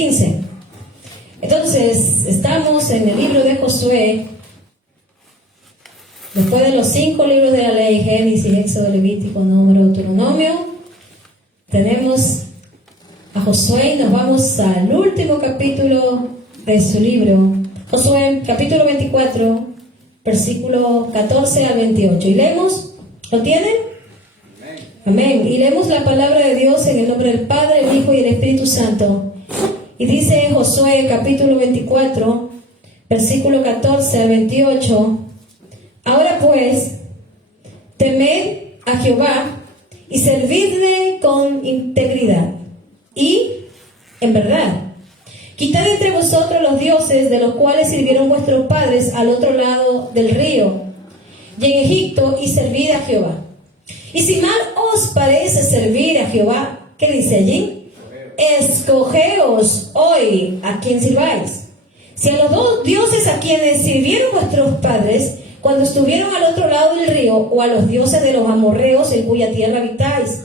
15. Entonces, estamos en el libro de Josué, después de los 5 libros de la ley, Génesis, Éxodo, Levítico, Número, Deuteronomio. Tenemos a Josué y nos vamos al último capítulo de su libro, Josué, capítulo 24, versículo 14 al 28. ¿Y leemos? ¿Lo tienen? Amén. Y leemos la palabra de Dios en el nombre del Padre, el Hijo y el Espíritu Santo. Y dice Josué, capítulo 24, versículo 14 al 28. Ahora pues, temed a Jehová y servidle con integridad y en verdad. Quitad entre vosotros los dioses de los cuales sirvieron vuestros padres al otro lado del río y en Egipto, y servid a Jehová. Y si mal os parece servir a Jehová, ¿qué dice allí? Escogeos hoy a quien sirváis. Si a los dos dioses a quienes sirvieron vuestros padres cuando estuvieron al otro lado del río, o a los dioses de los amorreos en cuya tierra habitáis.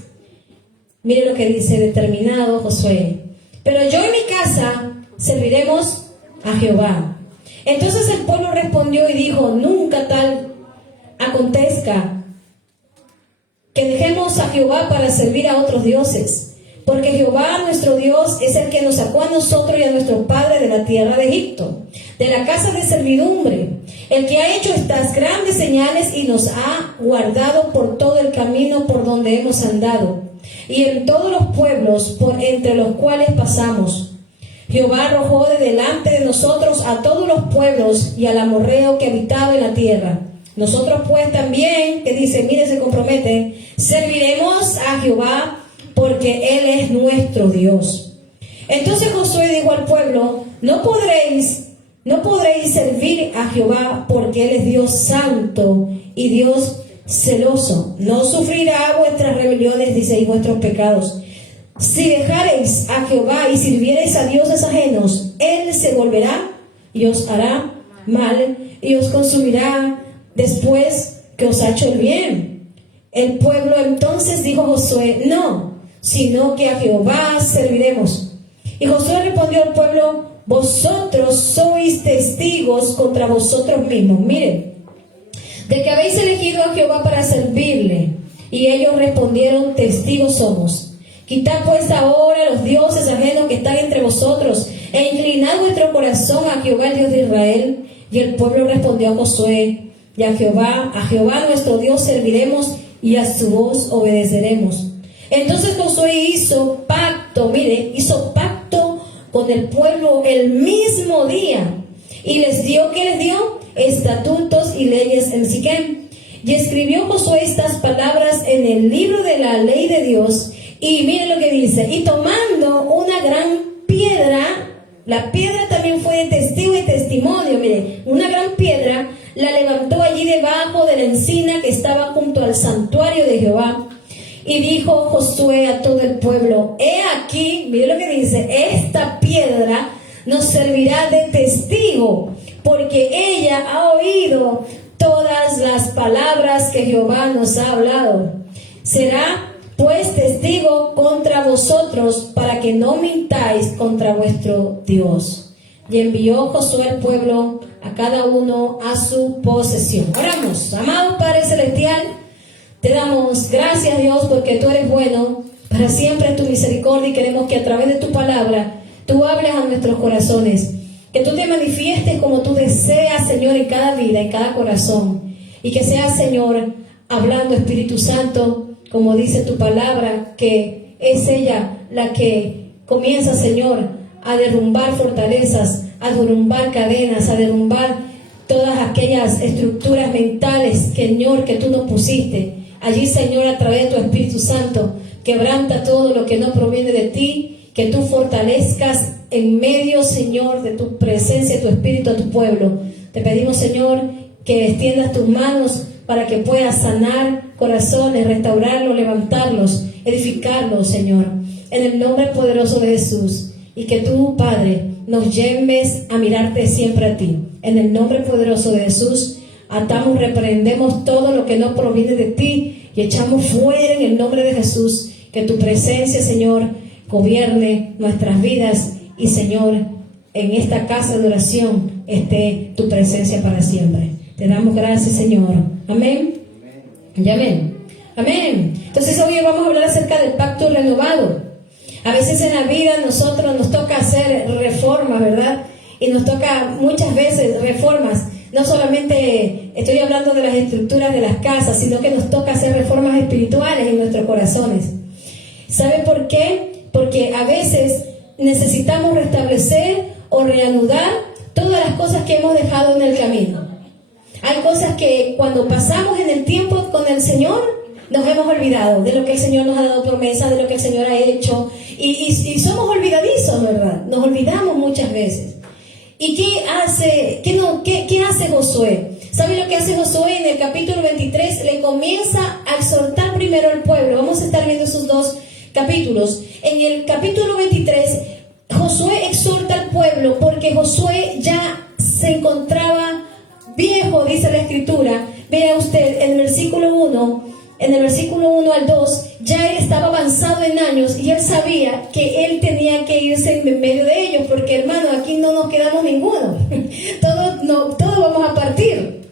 Mire lo que dice determinado Josué. Pero yo y mi casa serviremos a Jehová. Entonces el pueblo respondió y dijo: nunca tal acontezca que dejemos a Jehová para servir a otros dioses, porque Jehová nuestro Dios es el que nos sacó a nosotros y a nuestros padres de la tierra de Egipto, de la casa de servidumbre, el que ha hecho estas grandes señales y nos ha guardado por todo el camino por donde hemos andado, y en todos los pueblos por entre los cuales pasamos. Jehová arrojó de delante de nosotros a todos los pueblos y al amorreo que habitaba en la tierra. Nosotros pues también, que dice, mire, se compromete, serviremos a Jehová porque Él es nuestro Dios. Entonces Josué dijo al pueblo: no podréis servir a Jehová, porque Él es Dios santo y Dios celoso. No sufrirá vuestras rebeliones, dice, y vuestros pecados. Si dejareis a Jehová y sirviereis a dioses ajenos, Él se volverá y os hará mal y os consumirá después que os ha hecho el bien. El pueblo entonces dijo a Josué: no, sino que a Jehová serviremos. Y Josué respondió al pueblo: vosotros sois testigos contra vosotros mismos, miren, de que habéis elegido a Jehová para servirle. Y ellos respondieron: testigos somos. Quitad pues ahora los dioses ajenos que están entre vosotros, e inclinad vuestro corazón a Jehová, el Dios de Israel. Y el pueblo respondió a Josué: y a Jehová nuestro Dios serviremos, y a su voz obedeceremos. Entonces Josué hizo pacto con el pueblo el mismo día, y les dio estatutos y leyes en Siquem. Y escribió Josué estas palabras en el libro de la ley de Dios. Y miren lo que dice: y tomando una gran piedra, la piedra también fue de testigo y testimonio, miren, una gran piedra, la levantó allí debajo de la encina que estaba junto al santuario de Jehová. Y dijo Josué a todo el pueblo: he aquí, miren lo que dice, esta piedra nos servirá de testigo, porque ella ha oído todas las palabras que Jehová nos ha hablado. Será pues testigo contra vosotros, para que no mintáis contra vuestro Dios. Y envió Josué al pueblo, a cada uno a su posesión. Oramos. Amado Padre Celestial, te damos gracias, Dios, porque tú eres bueno, para siempre es tu misericordia, y queremos que a través de tu palabra tú hables a nuestros corazones, que tú te manifiestes como tú deseas, Señor, en cada vida, en cada corazón, y que seas, Señor, hablando, Espíritu Santo, como dice tu palabra, que es ella la que comienza, Señor, a derrumbar fortalezas, a derrumbar cadenas, a derrumbar todas aquellas estructuras mentales, Señor, que tú nos pusiste. Allí, Señor, a través de tu Espíritu Santo, quebranta todo lo que no proviene de ti, que tú fortalezcas en medio, Señor, de tu presencia, tu Espíritu a tu pueblo. Te pedimos, Señor, que extiendas tus manos para que puedas sanar corazones, restaurarlos, levantarlos, edificarlos, Señor, en el nombre poderoso de Jesús. Y que tú, Padre, nos lleves a mirarte siempre a ti. En el nombre poderoso de Jesús, atamos, reprendemos todo lo que no proviene de ti y echamos fuera en el nombre de Jesús. Que tu presencia, Señor, gobierne nuestras vidas y Señor, en esta casa de oración esté tu presencia para siempre. Te damos gracias, Señor. Amén. Y amén. Amén. Entonces hoy vamos a hablar acerca del pacto renovado. A veces en la vida nosotros nos toca hacer reformas, ¿verdad? Y nos toca muchas veces reformas. No solamente estoy hablando de las estructuras de las casas, sino que nos toca hacer reformas espirituales en nuestros corazones. ¿Sabe por qué? Porque a veces necesitamos restablecer o reanudar todas las cosas que hemos dejado en el camino. Hay cosas que cuando pasamos en el tiempo con el Señor, nos hemos olvidado de lo que el Señor nos ha dado promesa, de lo que el Señor ha hecho, y somos olvidadizos, ¿verdad? Nos olvidamos muchas veces. ¿Y qué hace Josué? ¿Sabe lo que hace Josué? En el capítulo 23 le comienza a exhortar primero al pueblo. Vamos a estar viendo esos dos capítulos. En el capítulo 23, Josué exhorta al pueblo porque Josué ya se encontraba viejo, dice la Escritura. Vea usted, en el versículo 1 al 2, ya él estaba avanzado en años y él sabía que él tenía que irse en medio de ellos, porque hermano, aquí no nos quedamos ninguno. Todos vamos a partir.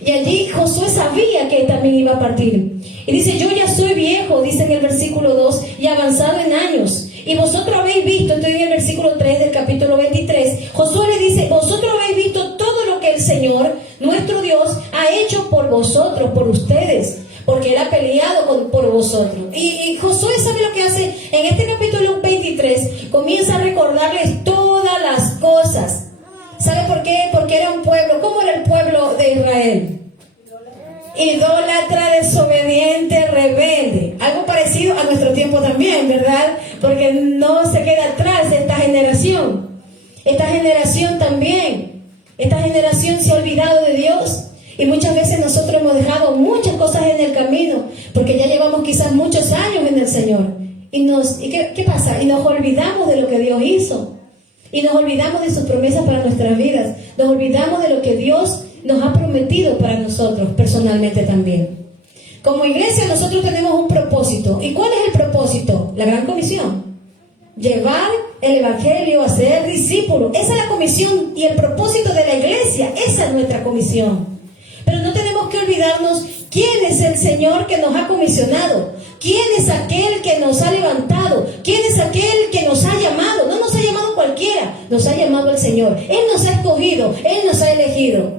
Y allí Josué sabía que él también iba a partir. Y dice, yo ya soy viejo, dice en el versículo 2, y avanzado en años. Y vosotros habéis visto, estoy en el versículo 3 del capítulo 23, Josué le dice, vosotros habéis visto todo lo que el Señor, nuestro Dios, ha hecho por vosotros, por ustedes, porque Él ha peleado por vosotros. Y Josué sabe lo que hace en este capítulo 23, comienza a recordarles todas las cosas. ¿Sabe por qué? Porque era un pueblo. ¿Cómo era el pueblo de Israel? Idólatra, desobediente, rebelde. Algo parecido a nuestro tiempo también, ¿verdad? Porque no se queda atrás esta generación. Esta generación también. Esta generación se ha olvidado de Dios. Y muchas veces nosotros hemos dejado muchas cosas en el camino, porque ya llevamos quizás muchos años en el Señor. ¿Y qué pasa? Y nos olvidamos de lo que Dios hizo. Y nos olvidamos de sus promesas para nuestras vidas. Nos olvidamos de lo que Dios nos ha prometido para nosotros personalmente también. Como iglesia nosotros tenemos un propósito. ¿Y cuál es el propósito? La gran comisión. Llevar el evangelio a ser discípulos. Esa es la comisión y el propósito de la iglesia. Esa es nuestra comisión. Pero no tenemos que olvidarnos quién es el Señor que nos ha comisionado. ¿Quién es aquel que nos ha levantado? ¿Quién es aquel que nos ha llamado? No nos ha llamado cualquiera, nos ha llamado el Señor. Él nos ha escogido, Él nos ha elegido.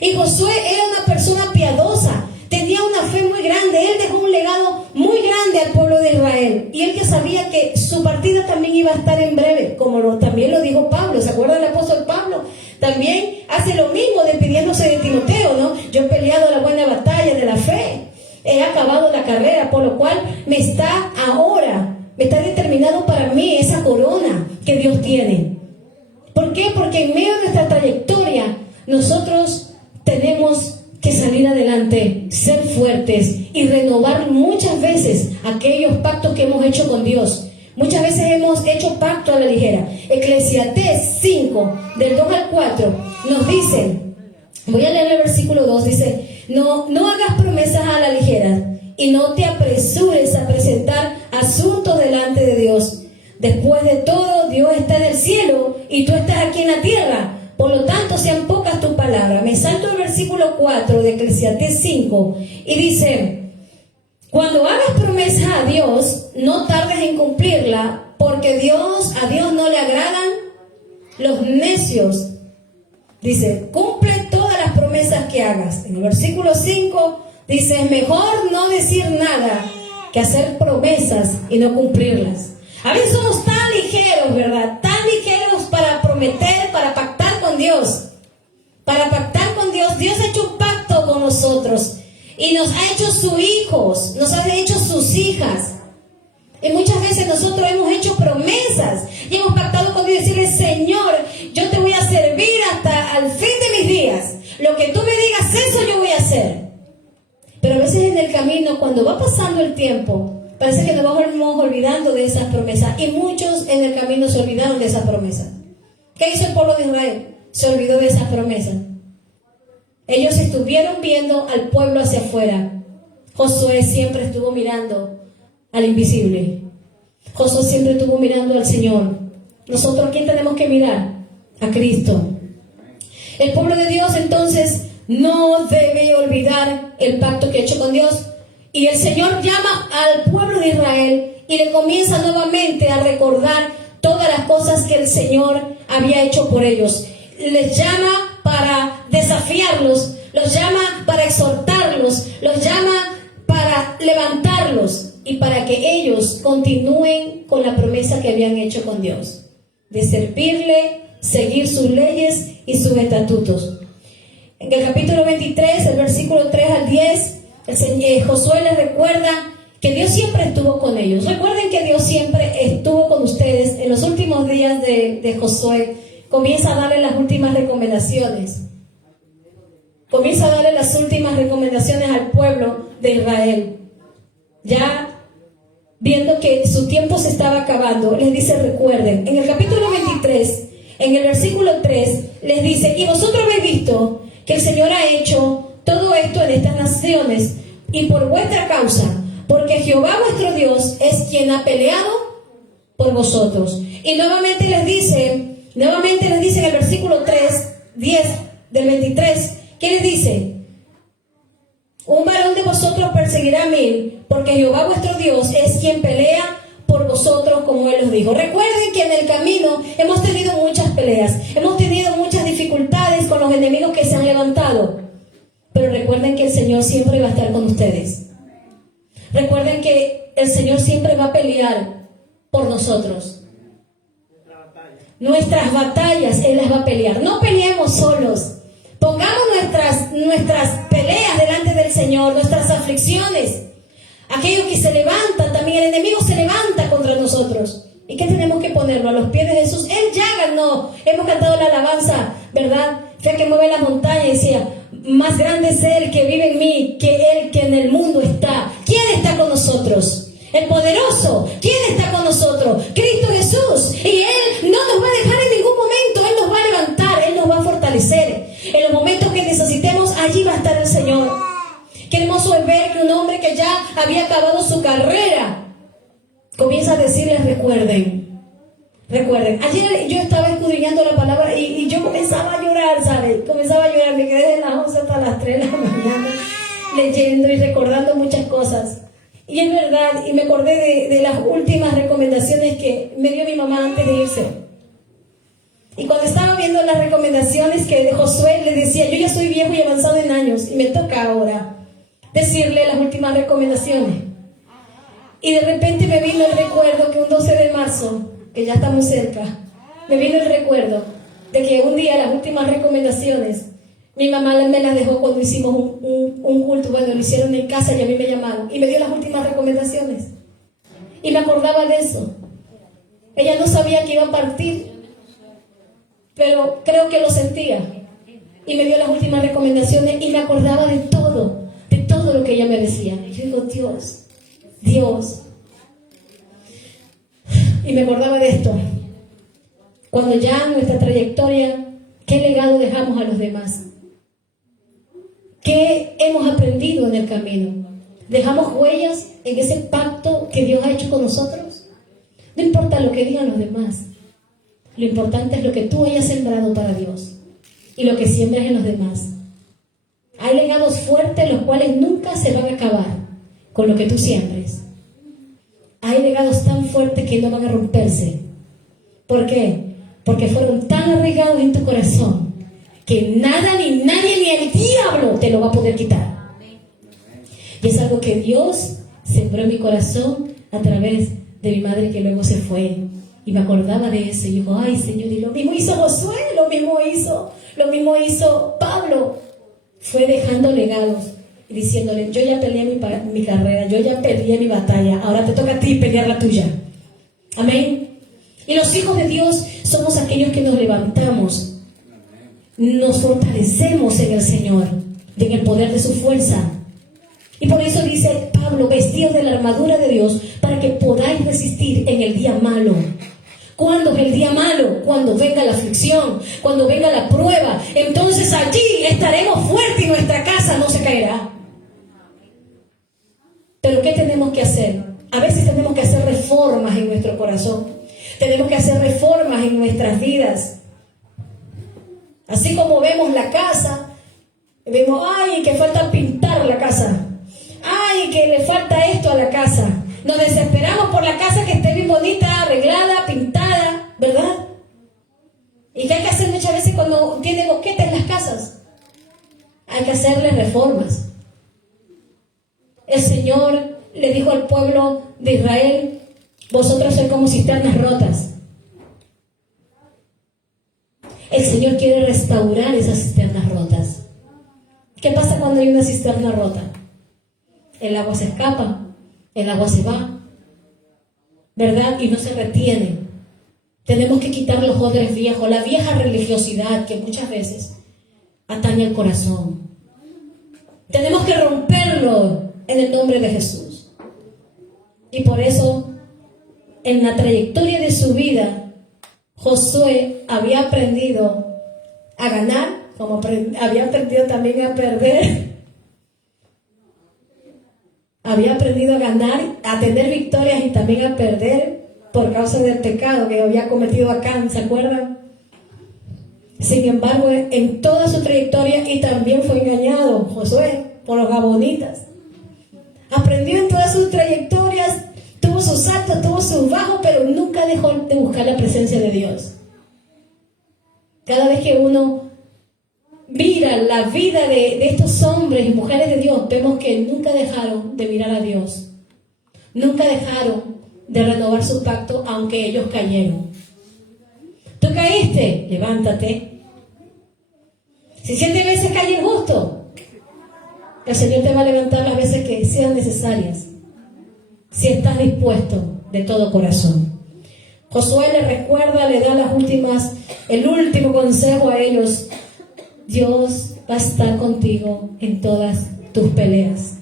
Y Josué era una persona piadosa, tenía una fe muy grande. Él dejó un legado muy grande al pueblo de Israel. Y él que sabía que su partida también iba a estar en breve, como también lo dijo Pablo. ¿Se acuerdan del apóstol Pablo? También hace lo mismo despidiéndose de Timoteo, ¿no? Yo he peleado la buena batalla de la fe. He acabado la carrera, por lo cual me está determinado para mí esa corona que Dios tiene. ¿Por qué? Porque en medio de nuestra trayectoria nosotros tenemos que salir adelante, ser fuertes y renovar muchas veces aquellos pactos que hemos hecho con Dios. Muchas veces hemos hecho pacto a la ligera. Eclesiastés 5, del 2 al 4, nos dice, voy a leer el versículo 2, dice, no hagas promesas a la ligera y no te apresures a presentar asuntos delante de Dios. Después de todo, Dios está en el cielo y tú estás aquí en la tierra. Por lo tanto, sean pocas tus palabras. Me salto el versículo 4 de Eclesiastés 5 y dice, cuando hagas promesa a Dios, no tardes en cumplirla, porque a Dios no le agradan los necios. Dice, cumple todas las promesas que hagas. En el versículo 5 dice, es mejor no decir nada que hacer promesas y no cumplirlas. A veces somos tan ligeros, ¿verdad? Tan ligeros para prometer, para pactar con Dios. Para pactar con Dios. Dios ha hecho un pacto con nosotros y nos ha hecho sus hijos, nos ha hecho sus hijas. Y muchas veces nosotros hemos hecho promesas y hemos pactado con Dios y decirle, Señor, yo te voy a servir hasta al fin de mis días. Lo que tú me digas, eso yo voy a hacer. Pero a veces en el camino, cuando va pasando el tiempo, parece que nos vamos olvidando de esas promesas. Y muchos en el camino se olvidaron de esas promesas. ¿Qué hizo el pueblo de Israel? Se olvidó de esas promesas. Ellos estuvieron viendo al pueblo hacia afuera. Josué siempre estuvo mirando al invisible. Josué siempre estuvo mirando al Señor. Nosotros, ¿a quién tenemos que mirar? A Cristo. El pueblo de Dios entonces no debe olvidar el pacto que ha hecho con Dios. Y el Señor llama al pueblo de Israel y le comienza nuevamente a recordar todas las cosas que el Señor había hecho por ellos. Les llama para desafiarlos, los llama para exhortarlos, los llama para levantarlos y para que ellos continúen con la promesa que habían hecho con Dios, de servirle, seguir sus leyes y sus estatutos. En el capítulo 23, el versículo 3 al 10, Josué les recuerda que Dios siempre estuvo con ellos. Recuerden que Dios siempre estuvo con ustedes. En los últimos días de Josué, comienza a darle las últimas recomendaciones. Comienza a darle las últimas recomendaciones al pueblo de Israel. Ya viendo que su tiempo se estaba acabando, les dice, recuerden, en el capítulo 23, en el versículo 3, les dice, y vosotros habéis visto que el Señor ha hecho todo esto en estas naciones, y por vuestra causa, porque Jehová vuestro Dios es quien ha peleado por vosotros. Y nuevamente les dice en el versículo 10 del 23, ¿qué les dice? Un varón de vosotros perseguirá a 1000, porque Jehová vuestro Dios es quien pelea por vosotros, como Él os dijo. Recuerden que en el camino hemos tenido muchas peleas, hemos tenido muchas dificultades con los enemigos que se han levantado, pero recuerden que el Señor siempre va a estar con ustedes. Recuerden que el Señor siempre va a pelear por nosotros. Nuestras batallas Él las va a pelear. No peleemos solos. Pongamos nuestras peleas delante del Señor, nuestras aflicciones. Aquellos que se levantan, también el enemigo se levanta contra nosotros. ¿Y qué tenemos que ponerlo? A los pies de Jesús. Él ya ganó. Hemos cantado la alabanza, ¿verdad? Fe que mueve las montañas, decía, más grande es Él que vive en mí que Él que en el mundo está. ¿Quién está con nosotros? El poderoso. ¿Quién está con nosotros? Cristo Jesús. Y Él no nos va a dejar en ningún momento. Él nos va a levantar, Él nos va a fortalecer. En los momentos que necesitemos, allí va a estar el Señor. Qué hermoso es ver que un hombre que ya había acabado su carrera comienza a decirles, recuerden. Ayer yo estaba escudriñando la palabra y yo comenzaba a llorar, ¿sabes? Comenzaba a llorar, me quedé desde las 11 hasta las 3 de la mañana leyendo y recordando muchas cosas. Y es verdad, y me acordé de las últimas recomendaciones que me dio mi mamá antes de irse. Y cuando estaba viendo las recomendaciones que de Josué, le decía, yo ya soy viejo y avanzado en años, y me toca ahora decirle las últimas recomendaciones. Y de repente me vino el recuerdo que un 12 de marzo, que ya estamos cerca, me vino el recuerdo de que un día las últimas recomendaciones, mi mamá me las dejó cuando hicimos un culto, bueno, lo hicieron en casa y a mí me llamaron, y me dio las últimas recomendaciones. Y me acordaba de eso. Ella no sabía que iba a partir, pero creo que lo sentía. Y me dio las últimas recomendaciones y me acordaba de todo lo que ella me decía. Y yo digo, Dios. Y me acordaba de esto. Cuando ya en nuestra trayectoria, ¿qué legado dejamos a los demás? ¿Qué hemos aprendido en el camino? ¿Dejamos huellas en ese pacto que Dios ha hecho con nosotros? No importa lo que digan los demás. Lo importante es lo que tú hayas sembrado para Dios y lo que siembras en los demás. Hay legados fuertes los cuales nunca se van a acabar con lo que tú siembres. Hay legados tan fuertes que no van a romperse. ¿Por qué? Porque fueron tan arraigados en tu corazón que nada, ni nadie, ni el diablo te lo va a poder quitar. Y es algo que Dios sembró en mi corazón a través de mi madre que luego se fue. Y me acordaba de eso y digo, ay Señor, y lo mismo hizo Josué, lo mismo hizo Pablo. Fue dejando legados y diciéndole, yo ya peleé mi carrera, yo ya peleé mi batalla, ahora te toca a ti pelear la tuya. Amén. Y los hijos de Dios somos aquellos que nos levantamos, nos fortalecemos en el Señor, en el poder de su fuerza. Y por eso dice Pablo, vestidos de la armadura de Dios, para que podáis resistir en el día malo. ¿Cuándo es el día malo? Cuando venga la aflicción, cuando venga la prueba. Entonces allí estaremos fuertes y nuestra casa no se caerá. Pero ¿qué tenemos que hacer? A veces tenemos que hacer reformas en nuestro corazón. Tenemos que hacer reformas en nuestras vidas. Así como vemos la casa, vemos, ay, que falta pintar la casa. Ay, que le falta esto a la casa. Nos desesperamos por la casa que esté bien bonita, arreglada, pintada, ¿verdad? ¿Y qué hay que hacer muchas veces cuando tiene boquetes en las casas? Hay que hacerle reformas. El Señor le dijo al pueblo de Israel, vosotros sois como cisternas rotas. El Señor quiere restaurar esas cisternas rotas. ¿Qué pasa cuando hay una cisterna rota? El agua se escapa, el agua se va, ¿verdad? Y no se retiene. Tenemos que quitar los odres viejos, la vieja religiosidad que muchas veces atañe el corazón. Tenemos que romperlo en el nombre de Jesús. Y por eso, en la trayectoria de su vida, Josué había aprendido a ganar, como había aprendido también a perder. Había aprendido a ganar, a tener victorias y también a perder por causa del pecado que había cometido Acán, ¿se acuerdan? Sin embargo, en toda su trayectoria, y también fue engañado Josué por los gabonitas. Aprendió en todas sus trayectorias, tuvo sus altos, tuvo sus bajos, pero nunca dejó de buscar la presencia de Dios. Cada vez que uno mira la vida de estos hombres y mujeres de Dios, vemos que nunca dejaron de mirar a Dios. Nunca dejaron de renovar su pacto, aunque ellos cayeron. ¿Tú caíste? Levántate. Si 7 veces cae el justo, el Señor te va a levantar las veces que sean necesarias, si estás dispuesto de todo corazón. Josué le recuerda, le da el último consejo a ellos. Dios va a estar contigo en todas tus peleas.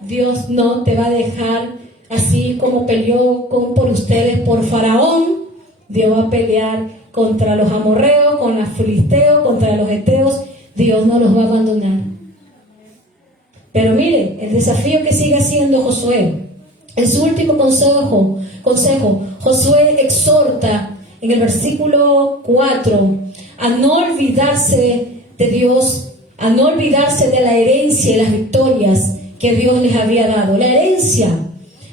Dios no te va a dejar así como peleó por ustedes por Faraón. Dios va a pelear contra los amorreos, con los filisteos, contra los heteos. Dios no los va a abandonar. Pero mire, el desafío que sigue haciendo Josué. En su último consejo, Josué exhorta en el versículo 4 a no olvidarse de Dios, a no olvidarse de la herencia y las victorias que Dios les había dado. La herencia,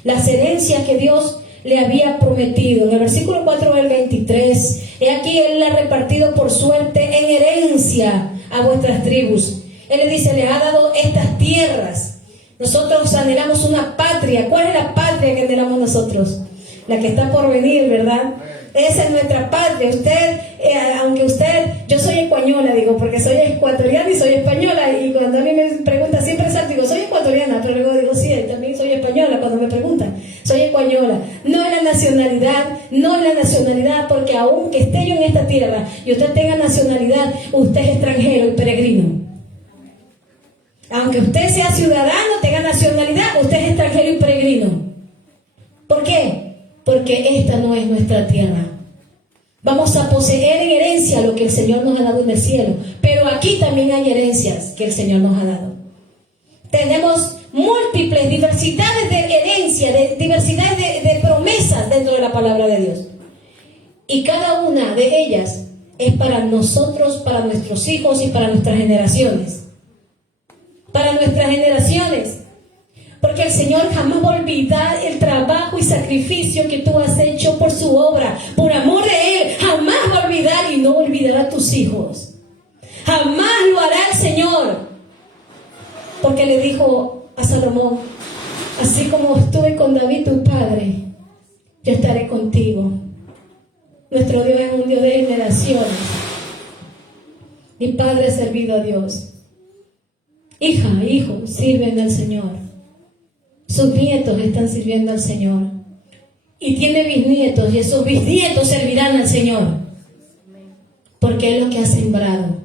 las herencias que Dios le había prometido. En el versículo 4 del 23, he aquí Él le ha repartido por suerte en herencia a vuestras tribus. Él le dice, les ha dado estas tierras. Nosotros anhelamos una patria. ¿Cuál es la patria que anhelamos nosotros? La que está por venir, ¿verdad? Esa es nuestra patria. Yo soy española, digo, porque soy ecuatoriana y soy española. Y cuando a mí me preguntan, siempre salto, digo, soy ecuatoriana, pero luego digo, sí, también soy española cuando me preguntan. Soy española. No es la nacionalidad, porque aunque esté yo en esta tierra y usted tenga nacionalidad, usted es extranjero y peregrino. Aunque usted sea ciudadano, tenga nacionalidad, usted es extranjero y peregrino. ¿Por qué? Porque esta no es nuestra tierra. Vamos a poseer en herencia lo que el Señor nos ha dado en el cielo. Pero aquí también hay herencias que el Señor nos ha dado. Tenemos múltiples diversidades de herencia, diversidades de promesas dentro de la palabra de Dios. Y cada una de ellas es para nosotros, para nuestros hijos y para nuestras generaciones. Para nuestras generaciones. Porque el Señor jamás va a olvidar el trabajo y sacrificio que tú has hecho por su obra, por amor de Él. Jamás va a olvidar y no olvidará a tus hijos. Jamás lo hará el Señor. Porque le dijo a Salomón, así como estuve con David tu padre, yo estaré contigo. Nuestro Dios es un Dios de generaciones. Mi padre ha servido a Dios. Hija, hijo, sirven al Señor. Sus nietos están sirviendo al Señor. Y tiene bisnietos, y esos bisnietos servirán al Señor. Porque es lo que ha sembrado.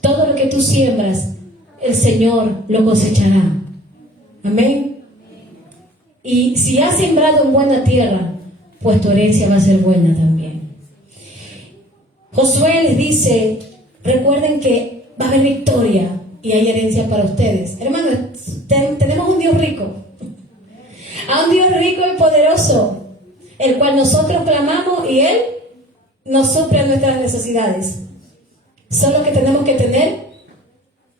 Todo lo que tú siembras, el Señor lo cosechará. Amén. Y si has sembrado en buena tierra, pues tu herencia va a ser buena también. Josué les dice, recuerden que va a haber victoria. Y hay herencia para ustedes. Hermanos, tenemos un Dios rico. A un Dios rico y poderoso. el cual nosotros clamamos y Él nos suple nuestras necesidades. Solo que tenemos que tener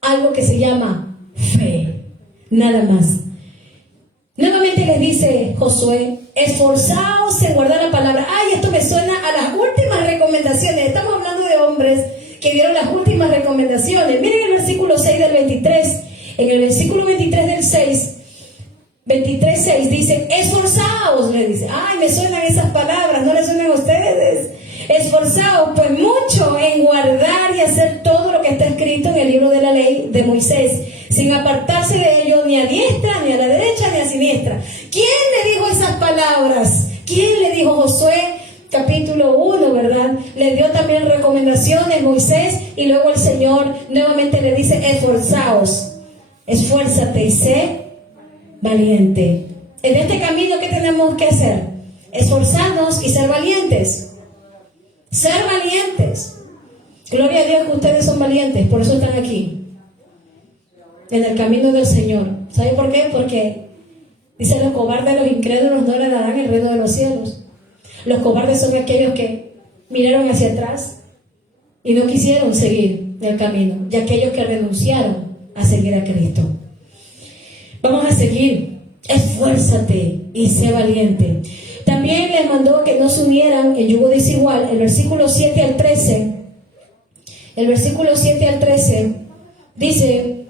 algo que se llama fe, nada más. Nuevamente les dice Josué, esforzaos en guardar la palabra. Ay, esto me suena a las últimas recomendaciones. Estamos hablando de hombres que dieron las últimas recomendaciones. Miren el versículo 6 del 23. En el versículo 23 del 6, 23:6 dice, esforzaos, le dice. Ay, me suenan esas palabras, ¿no les suenan a ustedes? Esforzaos pues mucho en guardar y hacer todo lo que está escrito en el libro de la ley de Moisés, sin apartarse de ello ni a diestra, ni a la derecha, ni a siniestra. ¿Quién le dijo esas palabras? ¿Quién le dijo? Josué, capítulo 1, ¿verdad? Le dio también recomendaciones Moisés, y luego el Señor nuevamente le dice, esforzaos, esfuérzate y sé valiente. En este camino, ¿qué tenemos que hacer? Esforzarnos y ser valientes. Ser valientes. Gloria a Dios que ustedes son valientes, por eso están aquí, en el camino del Señor. ¿Sabe por qué? Porque dice, los cobardes, los incrédulos no heredarán el reino de los cielos. Los cobardes son aquellos que miraron hacia atrás y no quisieron seguir el camino, y aquellos que renunciaron a seguir a Cristo. Vamos a seguir. Esfuérzate y sé valiente. También les mandó que no se unieran en yugo desigual. El versículo 7 al 13. El versículo 7 al 13 dice,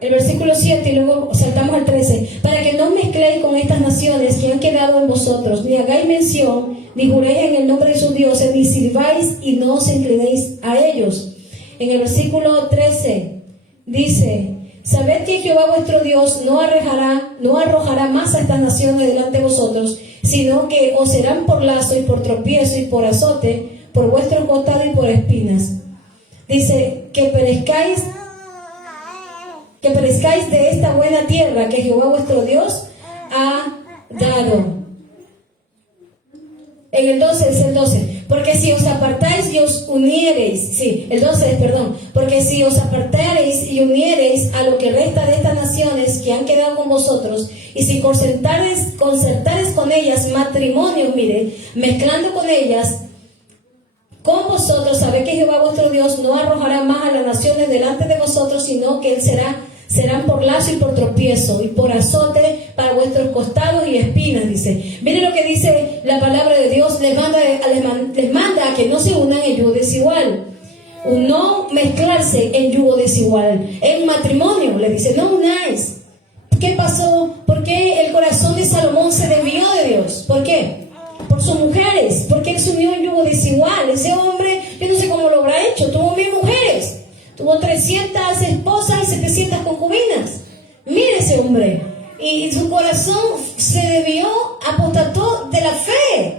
el versículo 7 y luego saltamos al 13, para que no mezcléis con estas naciones que han quedado en vosotros, ni hagáis mención, ni juréis en el nombre de sus dioses, ni sirváis y no os inclinéis a ellos. En el versículo 13 dice, sabed que Jehová vuestro Dios no arrojará más a estas naciones delante de vosotros, sino que os serán por lazo y por tropiezo y por azote, por vuestro costado y por espinas. Dice, que perezcáis de esta buena tierra que Jehová vuestro Dios ha dado. En el 12, es el 12. Porque si os apartáis y os uniereis, porque si os apartareis y uniereis a lo que resta de estas naciones que han quedado con vosotros, y si concertares con ellas matrimonios, mire, mezclando con ellas, con vosotros, sabed que Jehová vuestro Dios no arrojará más a las naciones delante de vosotros, sino que Él serán por lazo y por tropiezo y por azote para vuestros costados y espinas, dice. Miren lo que dice la palabra de Dios, les manda a que no se unan en yugo desigual, no mezclarse en yugo desigual, en matrimonio, le dice, no unáis. ¿Qué pasó? ¿Por qué el corazón de Salomón se desvió de Dios? ¿Por qué? Por sus mujeres, porque él se unió en yugo desigual. Ese hombre, yo no sé cómo lo habrá hecho, tuvo 1000 mujeres. Tuvo 300 esposas y 700 concubinas. Mire ese hombre. Y su corazón se desvió, apostató de la fe.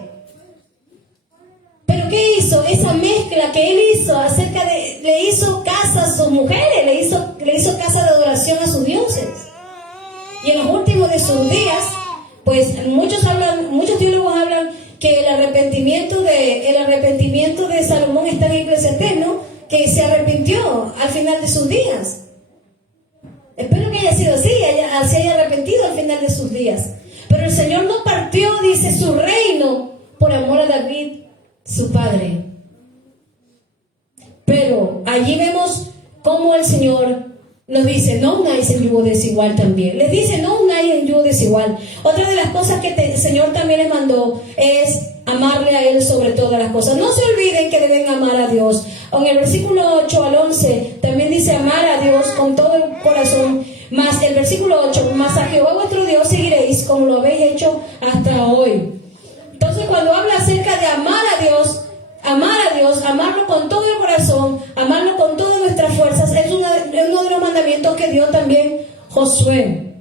Pero ¿qué hizo? Esa mezcla que él hizo le hizo casa a sus mujeres, le hizo casa de adoración a sus dioses. Y en los últimos de sus días, pues muchos teólogos hablan que el arrepentimiento de Salomón está en Eclesiastés, ¿no? Que se arrepintió al final de sus días. Espero que haya sido así, se haya arrepentido al final de sus días. Pero el Señor no partió, dice, su reino por amor a David, su padre. Pero allí vemos cómo el Señor nos dice, no unáis en yugo desigual también. Les dice, no unáis en yugo desigual. Otra de las cosas que el Señor también les mandó es amarle a Él sobre todas las cosas. No se olviden que deben amar a Dios. En el versículo 8 al 11 también dice amar a Dios con todo el corazón. Más el versículo 8, más a Jehová vuestro Dios seguiréis como lo habéis hecho hasta hoy. Entonces, cuando habla acerca de amar a Dios, amarlo con todo el corazón, amarlo con todas nuestras fuerzas, es uno de los mandamientos que dio también Josué.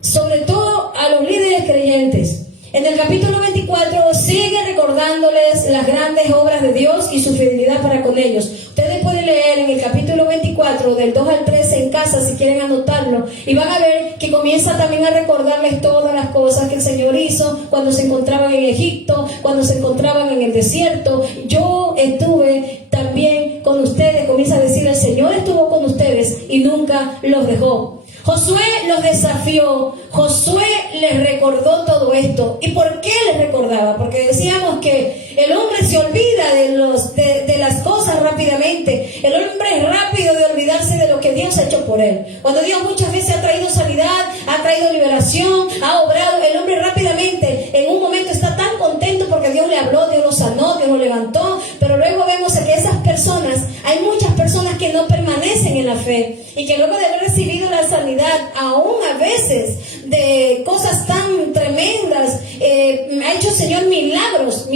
Sobre todo a los líderes creyentes. En el capítulo 24 sigue recordándoles las grandes obras de Dios y su fidelidad para con ellos. Ustedes pueden leer en el capítulo 24 del 2 al 13 en casa si quieren anotarlo, y van a ver que comienza también a recordarles todas las cosas que el Señor hizo cuando se encontraban en Egipto, cuando se encontraban en el desierto. Yo estuve también con ustedes, comienza a decir, el Señor estuvo con ustedes y nunca los dejó. Josué los desafió, Josué les recordó todo esto. ¿Y por qué les recordaba? Porque decíamos que el hombre se olvida de las cosas rápidamente. El hombre es rápido de olvidarse de lo que Dios ha hecho por él. Cuando Dios muchas veces ha traído sanidad, ha traído liberación, ha obrado, el hombre rápidamente en un momento está tan contento porque Dios le habló, Dios lo sanó, Dios lo levantó, pero luego vemos que esas personas, hay muchas personas que no permanecen en la fe y que luego de haber recibido la sanidad, aún a veces de cosas tan tremendas, ha hecho el Señor milagros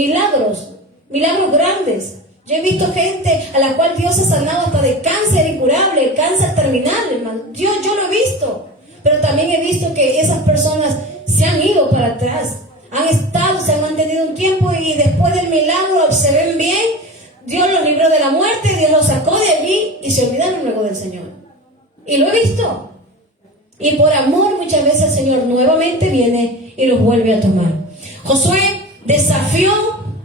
grandes. Yo he visto gente a la cual Dios ha sanado hasta de cáncer incurable, el cáncer terminal, hermano. Yo lo he visto, pero también he visto que esas personas se han ido para atrás, han estado, se han mantenido un tiempo y después del milagro se ven bien. Dios los libró de la muerte, Dios los sacó de allí y se olvidaron luego del Señor. Y lo he visto. Y por amor muchas veces el Señor nuevamente viene y los vuelve a tomar. Josué desafió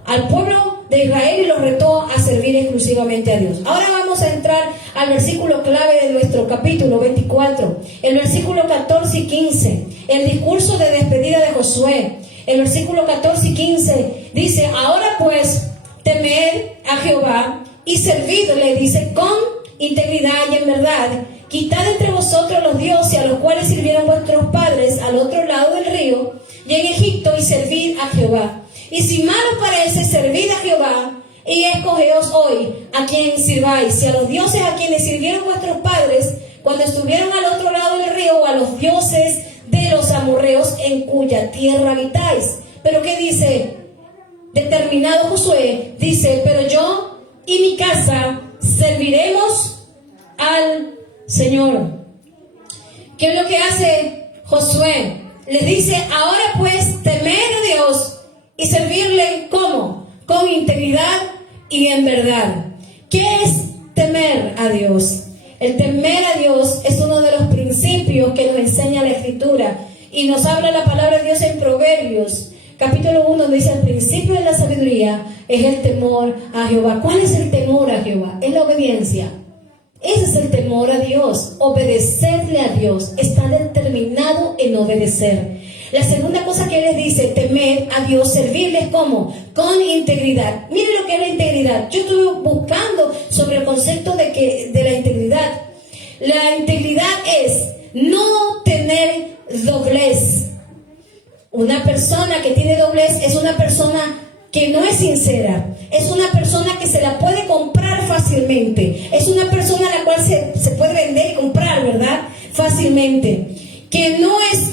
al pueblo de Israel y los retó a servir exclusivamente a Dios. Ahora vamos a entrar al versículo clave de nuestro capítulo 24. El versículo 14 y 15. El discurso de despedida de Josué. El versículo 14 y 15 dice: ahora pues, temed a Jehová y servidle, dice, con integridad y en verdad. Quitad entre vosotros los dioses a los cuales sirvieron vuestros padres al otro lado del río y en Egipto, y servid a Jehová. Y si mal os parece, servid a Jehová, y escogeos hoy a quien sirváis, si a los dioses a quienes sirvieron vuestros padres cuando estuvieron al otro lado del río, o a los dioses de los amorreos en cuya tierra habitáis. Pero ¿qué dice? Determinado Josué, dice: pero yo y mi casa serviremos al Señor. ¿Qué es lo que hace Josué? Les dice: ahora pues, temed a Dios y servirle, ¿cómo? Con integridad y en verdad. ¿Qué es temer a Dios? El temer a Dios es uno de los principios que nos enseña la Escritura, y nos habla la palabra de Dios en Proverbios capítulo 1, donde dice: el principio de la sabiduría es el temor a Jehová. ¿Cuál es el temor a Jehová? Es la obediencia. Ese es el temor a Dios, obedecerle a Dios. Está determinado en obedecer. La segunda cosa que les dice: temer a Dios, servirles, ¿cómo? Con integridad. Miren lo que es la integridad. Yo estuve buscando sobre el concepto de la integridad. La integridad es no tener doblez. Una persona que tiene doblez es una persona que no es sincera. Es una persona que se la puede comprar fácilmente. Es una persona a la cual se puede vender y comprar, ¿verdad? Fácilmente. Que no es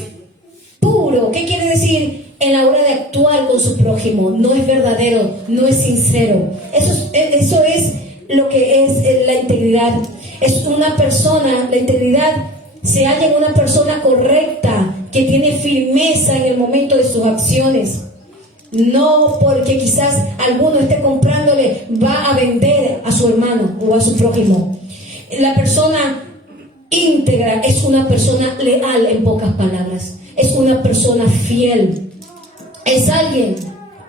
puro. ¿Qué quiere decir? En la hora de actuar con su prójimo. No es verdadero, no es sincero. Eso es lo que es la integridad. Es una persona, la integridad se halla en una persona correcta, que tiene firmeza en el momento de sus acciones. No porque quizás alguno esté comprándole, va a vender a su hermano o a su prójimo. La persona íntegra es una persona leal, en pocas palabras. Es una persona fiel. Es alguien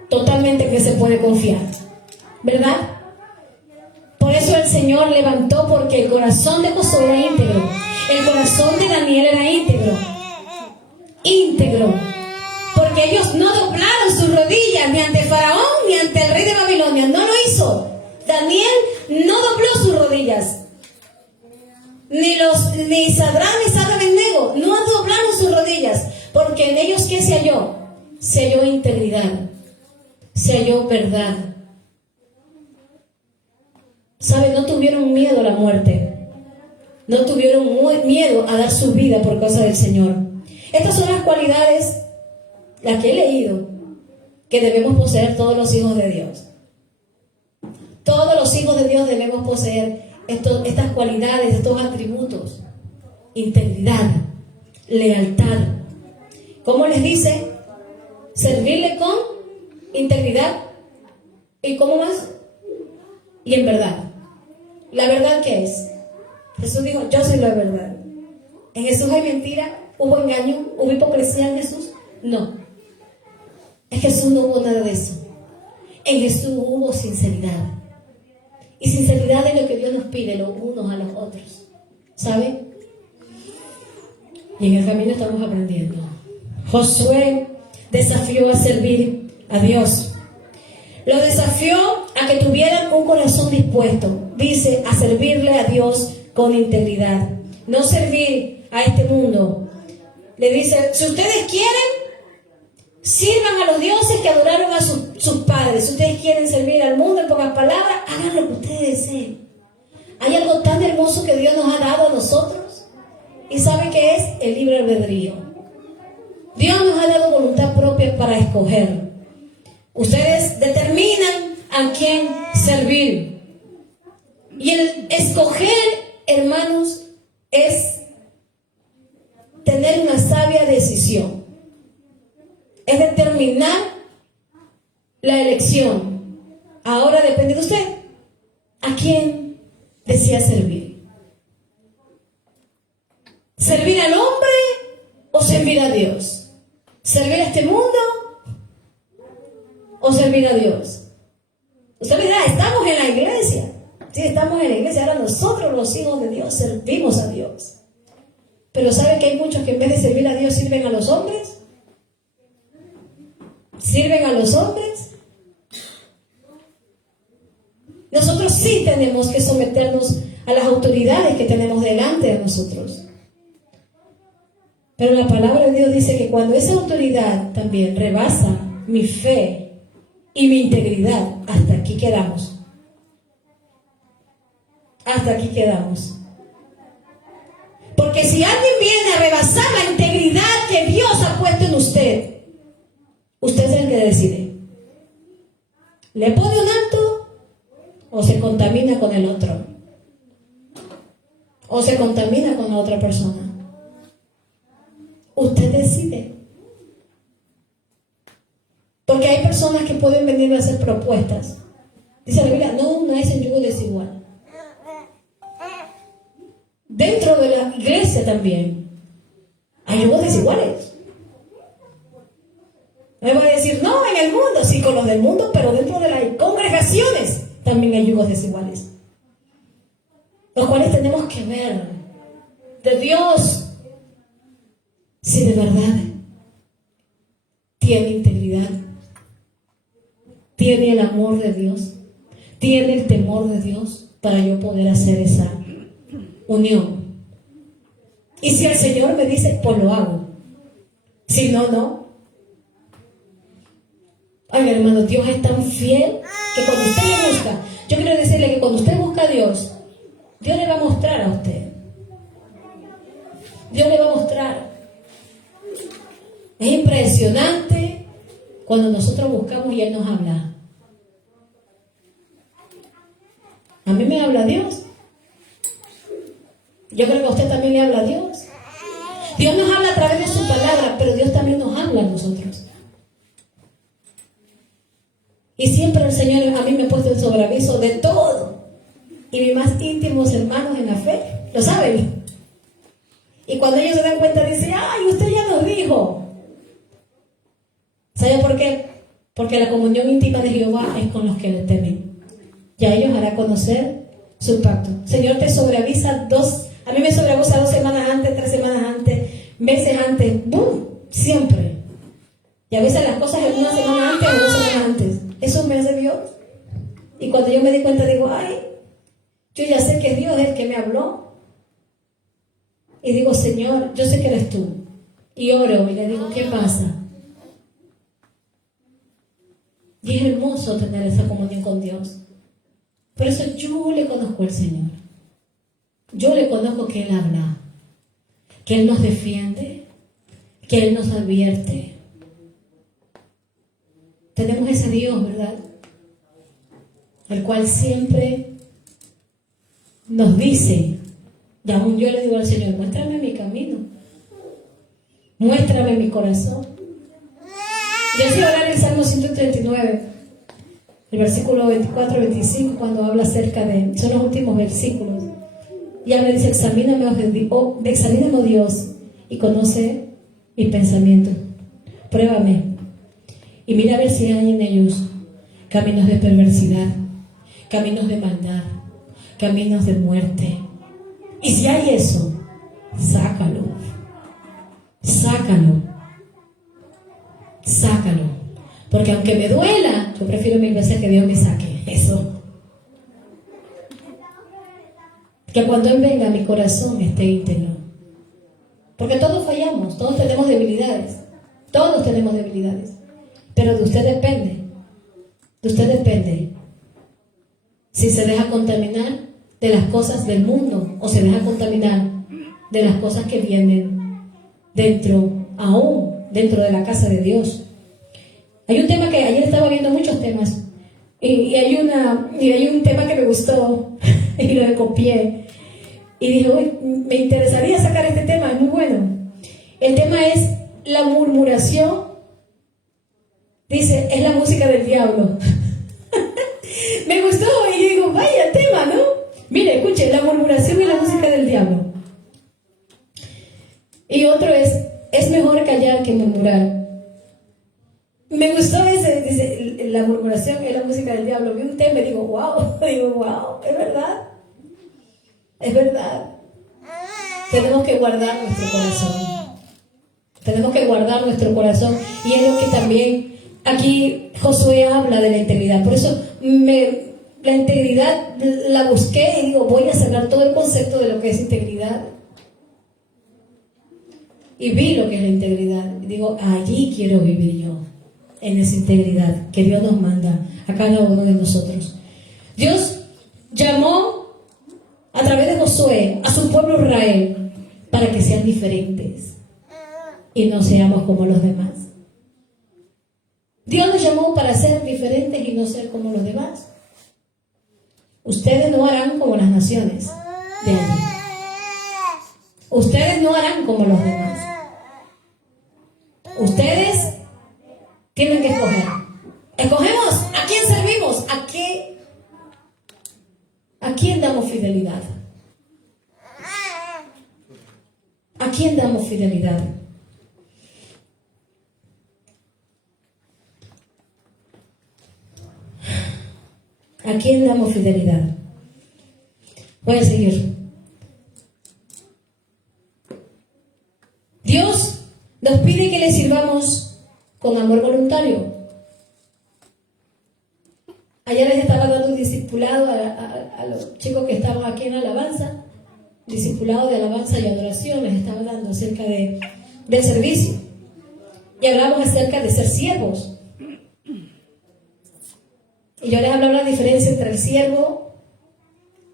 totalmente que se puede confiar, ¿verdad? Por eso el Señor levantó, porque el corazón de Josué era íntegro. El corazón de Daniel era íntegro. Íntegro. Porque ellos no doblaron sus rodillas ni ante Faraón ni ante el rey de Babilonia. No lo hizo. Daniel no dobló sus rodillas. Ni Sadrach ni Abed-nego no doblaron sus rodillas. Porque en ellos, ¿qué se halló? Se halló integridad. Se halló verdad. ¿Sabe? No tuvieron miedo a la muerte. No tuvieron miedo a dar su vida por causa del Señor. Estas son las cualidades, las que he leído, que debemos poseer todos los hijos de Dios. Todos los hijos de Dios debemos poseer estas cualidades, estos atributos. Integridad, lealtad. ¿Cómo les dice? Servirle con integridad. ¿Y cómo más? Y en verdad. ¿La verdad qué es? Jesús dijo: yo soy la verdad. ¿En Jesús hay mentira? ¿Hubo engaño? ¿Hubo hipocresía en Jesús? No. En Jesús no hubo nada de eso. En Jesús hubo sinceridad. Y sinceridad es lo que Dios nos pide los unos a los otros. ¿Sabe? Y en el camino estamos aprendiendo. Josué desafió a servir a Dios. Lo desafió a que tuvieran un corazón dispuesto, dice, a servirle a Dios con integridad. No servir a este mundo. Le dice, si ustedes quieren, sirvan a los dioses que adoraron a sus padres. Si ustedes quieren servir al mundo, en pocas palabras, hagan lo que ustedes deseen. Hay algo tan hermoso que Dios nos ha dado a nosotros. ¿Y sabe qué es? El libre albedrío. Dios nos ha dado voluntad propia para escoger. Ustedes determinan a quién servir. Y el escoger, hermanos, es tener una sabia decisión. Es determinar la elección. Ahora depende de usted. ¿A quién desea servir? ¿Servir al hombre o servir a Dios? ¿Servir a este mundo o servir a Dios? Usted dirá, estamos en la iglesia. Sí, estamos en la iglesia. Ahora nosotros, los hijos de Dios, servimos a Dios. Pero ¿sabe que hay muchos que en vez de servir a Dios sirven a los hombres? ¿Sirven a los hombres? Nosotros sí tenemos que someternos a las autoridades que tenemos delante de nosotros. Pero la palabra de Dios dice que cuando esa autoridad también rebasa mi fe y mi integridad, hasta aquí quedamos. Hasta aquí quedamos. Porque si alguien viene a rebasar la integridad que Dios ha puesto en usted, usted es el que decide. ¿Le pone un alto o se contamina con el otro? ¿O se contamina con la otra persona? Usted decide. Porque hay personas que pueden venir a hacer propuestas. Dice la Biblia, no es en yugo desigual. Dentro de la iglesia también hay yugos desiguales. Me va a decir, no, en el mundo, sí, con los del mundo, pero dentro de las congregaciones también hay yugos desiguales. Los cuales tenemos que ver de Dios si de verdad tiene integridad, tiene el amor de Dios, tiene el temor de Dios para yo poder hacer esa unión. Y si el Señor me dice, pues lo hago. Si no, no. Ay, hermano, Dios es tan fiel que cuando usted le busca, yo quiero decirle que cuando usted busca a Dios, Dios le va a mostrar a usted. Dios le va a mostrar. Es impresionante cuando nosotros buscamos y Él nos habla. A mí me habla Dios. Yo creo que a usted también le habla a Dios. Dios nos habla a través de su palabra, pero Dios también nos habla a nosotros. Y siempre el Señor a mí me ha puesto el sobreaviso de todo. Y mis más íntimos hermanos en la fe lo saben. Y cuando ellos se dan cuenta, dicen, ay, usted ya nos dijo. ¿Sabe por qué? Porque la comunión íntima de Jehová es con los que le temen. Ya ellos hará conocer su pacto. Señor te sobreavisa a mí me sobreavisa 2 semanas antes, 3 semanas antes, meses antes, ¡boom! Siempre. Y a veces las cosas una semana antes o 2 semanas antes. Eso me hace Dios. Y cuando yo me di cuenta, digo, ay, yo ya sé que Dios es el que me habló. Y digo, Señor, yo sé que eres tú. Y oro y le digo, ¿qué pasa? Y es hermoso tener esa comunión con Dios. Por eso yo le conozco al Señor. Yo le conozco que Él habla, que Él nos defiende, que Él nos advierte. Tenemos ese Dios, ¿verdad? El cual siempre nos dice, y aún yo le digo al Señor, muéstrame mi camino, muéstrame mi corazón. Yo quiero hablar en el Salmo 139, el versículo 24 y 25, cuando habla acerca de, son los últimos versículos, y habla, dice, examíname, oh Dios, y conoce mis pensamientos, pruébame, y mira a ver si hay en ellos caminos de perversidad, caminos de maldad, caminos de muerte, y si hay eso, sácalo. sácalo. Sácalo. Porque aunque me duela, yo prefiero mil veces que Dios me saque eso. Que cuando Él venga, mi corazón esté íntegro. Porque todos fallamos, todos tenemos debilidades. Todos tenemos debilidades. Pero de usted depende. De usted depende. Si se deja contaminar de las cosas del mundo o se deja contaminar de las cosas que vienen aún dentro de la casa de Dios. Hay un tema que ayer estaba viendo muchos temas y hay un tema que me gustó y lo copié y dije, uy, me interesaría sacar este tema, es muy bueno. El tema es la murmuración. Dice, es la música del diablo. Me gustó y digo, vaya tema, ¿no? Mire, escuchen, la murmuración y la música del diablo. Y otro es mejor callar que murmurar. Me gustó ese, dice, la murmuración es la música del diablo. Vi un tema y digo, wow, es verdad. Es verdad. Tenemos que guardar nuestro corazón. Tenemos que guardar nuestro corazón. Y es lo que también aquí Josué habla de la integridad. Por eso la integridad la busqué y digo, voy a sacar todo el concepto de lo que es integridad. Y vi lo que es la integridad. Y digo, allí quiero vivir yo, en esa integridad que Dios nos manda a cada uno de nosotros. Dios llamó a través de Josué a su pueblo Israel para que sean diferentes y no seamos como los demás. Dios nos llamó para ser diferentes y no ser como los demás. Ustedes no harán como las naciones de allí. Ustedes no harán como los demás. Ustedes tienen que escoger. Escogemos a quién servimos, a quién damos fidelidad. ¿A quién damos fidelidad? ¿A quién damos fidelidad? Voy a seguir. Dios nos pide que le sirvamos con amor voluntario. Ayer les estaba dando un discipulado a los chicos que estaban aquí en alabanza, discipulado de alabanza y adoración, les estaba dando acerca del servicio. Y hablamos acerca de ser siervos. Y yo les hablaba la diferencia entre el siervo,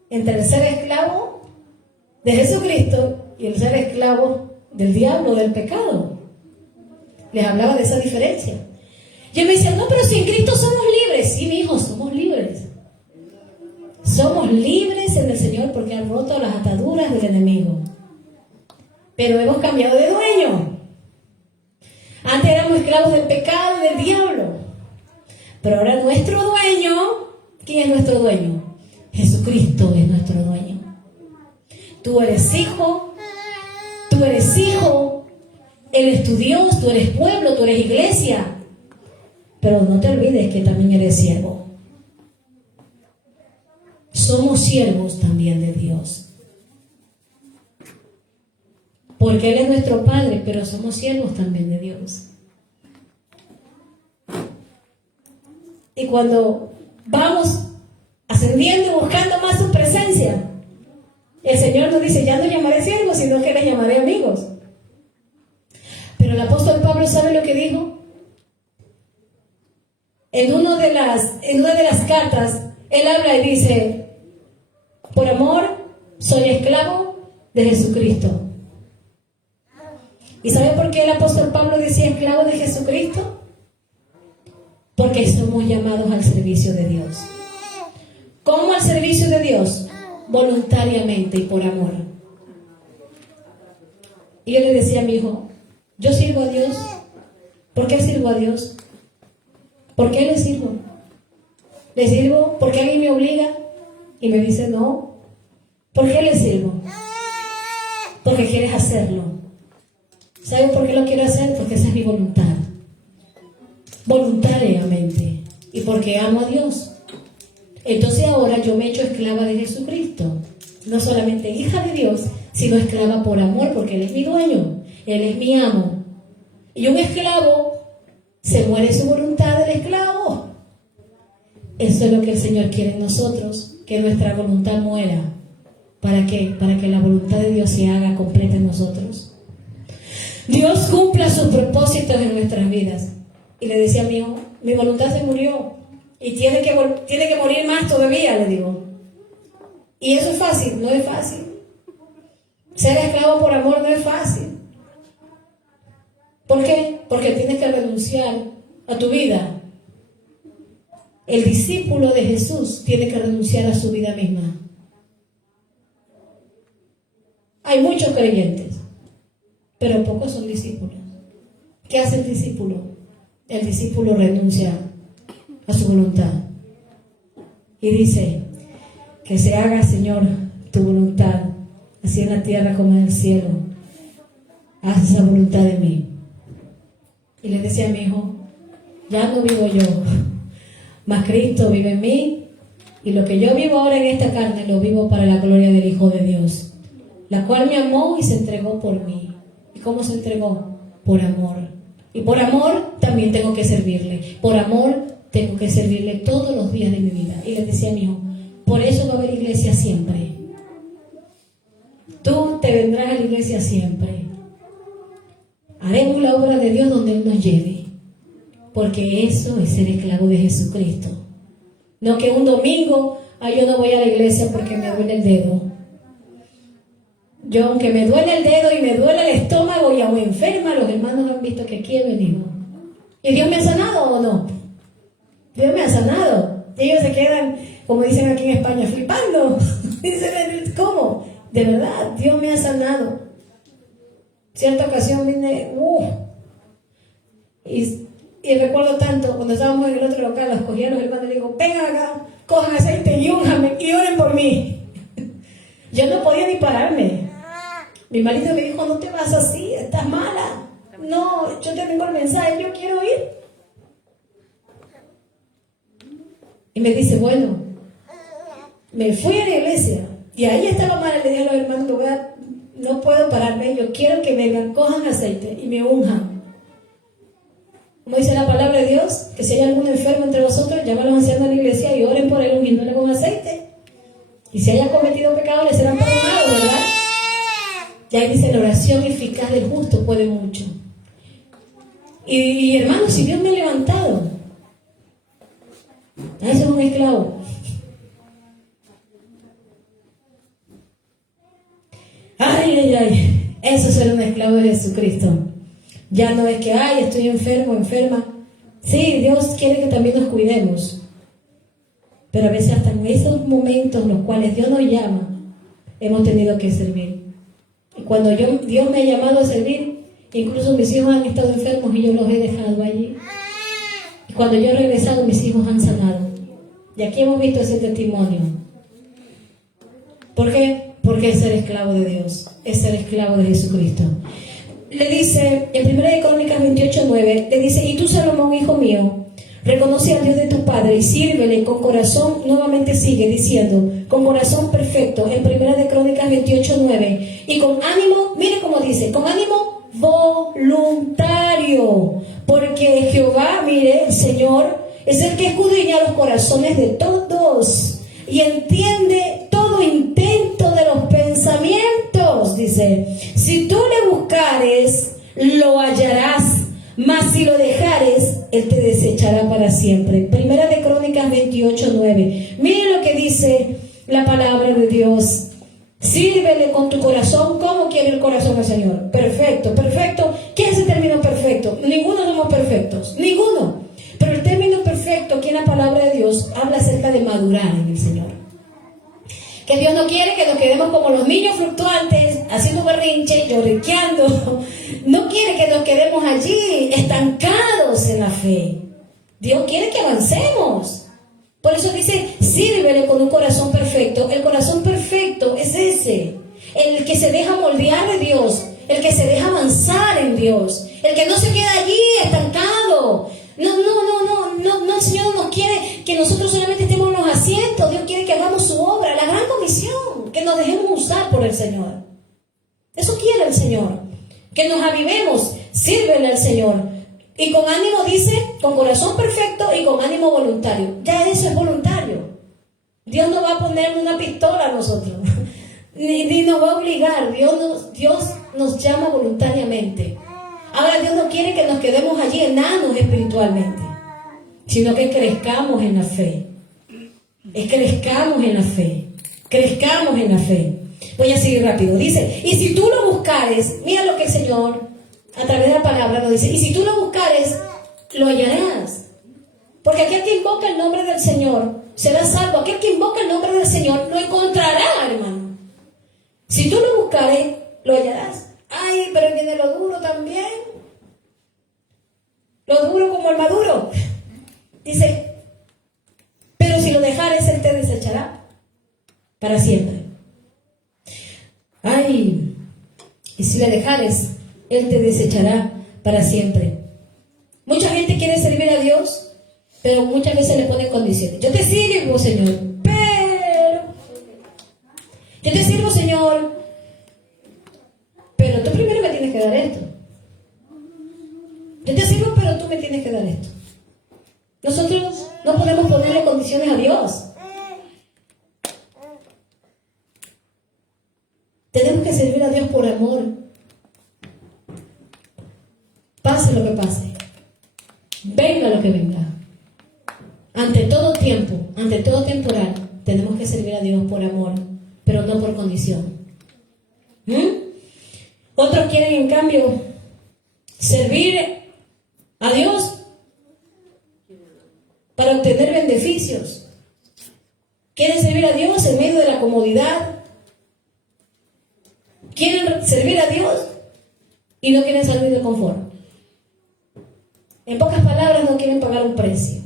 entre el ser esclavo de Jesucristo y el ser esclavo del diablo, del pecado. Les hablaba de esa diferencia. Y él me decía, no, pero si en Cristo somos libres. Sí, mi hijo, somos libres. Somos libres en el Señor porque han roto las ataduras del enemigo. Pero hemos cambiado de dueño. Antes éramos esclavos del pecado y del diablo. Pero ahora nuestro dueño, ¿quién es nuestro dueño? Jesucristo es nuestro dueño. Tú eres hijo, Él es tu Dios, tú eres pueblo, tú eres iglesia. Pero no te olvides que también eres siervo. Somos siervos también de Dios. Porque Él es nuestro Padre, pero somos siervos también de Dios. Y cuando vamos ascendiendo y buscando más su presencia, el Señor nos dice, ya no llamaré siervos, sino que les llamaré amigos. Pero el apóstol Pablo, ¿sabe lo que dijo? En una de las cartas, él habla y dice, por amor soy esclavo de Jesucristo. ¿Y sabe por qué el apóstol Pablo decía esclavo de Jesucristo? Porque somos llamados al servicio de Dios. ¿Cómo al servicio de Dios? Voluntariamente y por amor. Y yo le decía a mi hijo, yo sirvo a Dios. ¿Por qué sirvo a Dios? ¿Por qué le sirvo? ¿Le sirvo porque alguien me obliga? Y me dice, no. ¿Por qué le sirvo? Porque quieres hacerlo. ¿Sabes por qué lo quiero hacer? Porque esa es mi voluntad. Voluntariamente. Y porque amo a Dios. Entonces ahora yo me he hecho esclava de Jesucristo. No solamente hija de Dios, sino esclava por amor, porque Él es mi dueño. Él es mi amo. Y un esclavo, se muere su voluntad del esclavo. Eso es lo que el Señor quiere en nosotros, que nuestra voluntad muera. ¿Para qué? Para que la voluntad de Dios se haga completa en nosotros. Dios cumpla sus propósitos en nuestras vidas. Y le decía a mi hijo, mi voluntad se murió. Y tiene que morir más todavía, le digo. Y eso es fácil, no es fácil. Ser esclavo por amor no es fácil. ¿Por qué? Porque tienes que renunciar a tu vida. El discípulo de Jesús tiene que renunciar a su vida misma. Hay muchos creyentes, pero pocos son discípulos. ¿Qué hace el discípulo? El discípulo renuncia a su voluntad y dice: que se haga, Señor, tu voluntad, así en la tierra como en el cielo. Haz esa voluntad de mí. Y le decía a mi hijo: ya no vivo yo, mas Cristo vive en mí, y lo que yo vivo ahora en esta carne lo vivo para la gloria del Hijo de Dios, la cual me amó y se entregó por mí. ¿Y cómo se entregó? Por amor. Y por amor también tengo que servirle. Por amor tengo que servirle todos los días de mi vida. Y le decía a mi hijo: por eso va a haber iglesia siempre. Tú te vendrás a la iglesia siempre. Haremos la obra de Dios donde Él nos lleve. Porque eso es ser esclavo de Jesucristo. No que un domingo, yo no voy a la iglesia porque me duele el dedo. Yo, aunque me duele el dedo y me duele el estómago y aún enferma, los hermanos han visto que aquí he venido. ¿Y Dios me ha sanado o no? Dios me ha sanado. Y ellos se quedan, como dicen aquí en España, flipando. Dicen: ¿cómo? De verdad, Dios me ha sanado. Cierta ocasión vine, y recuerdo tanto, cuando estábamos en el otro local, los cogí a los hermanos y les digo: vengan acá, cojan aceite y únjanme y oren por mí. Yo no podía ni pararme. Mi marido me dijo: no te vas así, estás mala. No, yo te tengo el mensaje, yo quiero ir. Y me dice: bueno, me fui a la iglesia y ahí estaba mala. Le dije a los hermanos: no puedo pararme, yo quiero que vengan, cojan aceite y me unjan. Como dice la palabra de Dios, que si hay algún enfermo entre vosotros, llama a los ancianos de la iglesia y oren por él ungiéndole con aceite. Y si haya cometido pecado, le serán perdonados, ¿verdad? Ya dice: la oración eficaz del justo puede mucho. Y hermanos, si Dios me ha levantado, eso es un esclavo. Ay, eso es ser un esclavo de Jesucristo. Ya no es que: estoy enfermo, enferma. Sí, Dios quiere que también nos cuidemos. Pero a veces hasta en esos momentos en los cuales Dios nos llama, hemos tenido que servir. Y cuando Dios me ha llamado a servir, incluso mis hijos han estado enfermos y yo los he dejado allí. Y cuando yo he regresado, mis hijos han sanado. Y aquí hemos visto ese testimonio. ¿Por qué? Porque es ser esclavo de Dios, es ser esclavo de Jesucristo. Le dice, en 1 Crónicas 28:9, le dice: y tú, Salomón, hijo mío, reconoce al Dios de tu padre y sírvele con corazón. Nuevamente sigue diciendo: con corazón perfecto, en 1 Crónicas 28:9, y con ánimo, mire cómo dice, con ánimo voluntario, porque Jehová, mire, el Señor es el que escudriña los corazones de todos y entiende todo intento de los pensamientos. Dice: si tú le buscares, lo hallarás, mas si lo dejares, Él te desechará para siempre. 1 Crónicas 28:9. Miren lo que dice la palabra de Dios: sírvele con tu corazón. ¿Cómo quiere el corazón del Señor? Perfecto, perfecto. ¿Qué es el término perfecto? Ninguno somos perfectos, ninguno. Pero el término perfecto aquí en la palabra de Dios habla acerca de madurar en el Señor. Que Dios no quiere que nos quedemos como los niños fluctuantes, haciendo berrinche, lloriqueando. No quiere que nos quedemos allí, estancados en la fe. Dios quiere que avancemos. Por eso dice: sírvele con un corazón perfecto. El corazón perfecto es ese, el que se deja moldear de Dios, el que se deja avanzar en Dios, el que no se queda allí estancado. No, el Señor no quiere que nosotros solamente estemos en los asientos. Dios quiere que hagamos su obra, la gran comisión, que nos dejemos usar por el Señor. Eso quiere el Señor, que nos avivemos, sírvele al Señor. Y con ánimo, dice, con corazón perfecto y con ánimo voluntario. Ya eso es voluntario. Dios no va a poner una pistola a nosotros, ni nos va a obligar. Dios nos llama voluntariamente. Ahora Dios no quiere que nos quedemos allí enanos espiritualmente, sino que crezcamos en la fe. Crezcamos en la fe. Crezcamos en la fe. Voy a seguir rápido. Dice, y si tú lo buscares, mira lo que el Señor a través de la palabra lo dice, y si tú lo buscares, lo hallarás. Porque aquel que invoca el nombre del Señor será salvo. Aquel que invoca el nombre del Señor lo encontrará, hermano. Si tú lo buscares, lo hallarás. Ay, pero viene lo duro también. Lo duro como el maduro. Dice, pero si lo dejares, Él te desechará para siempre. Ay, y si le dejares, Él te desechará para siempre. Mucha gente quiere servir a Dios, pero muchas veces le ponen condiciones. Yo te sirvo, Señor, pero... Yo te sirvo, Señor, pero tú primero me tienes que dar esto. Yo te sirvo, pero tú me tienes que dar esto. Nosotros no podemos ponerle condiciones a Dios. Tenemos que servir a Dios por amor. Pase lo que pase. Venga lo que venga. Ante todo tiempo, ante todo temporal, tenemos que servir a Dios por amor, pero no por condición. Otros quieren, en cambio, servir a Dios para obtener beneficios. Quieren servir a Dios en medio de la comodidad. Quieren servir a Dios y no quieren salir de confort. En pocas palabras, no quieren pagar un precio.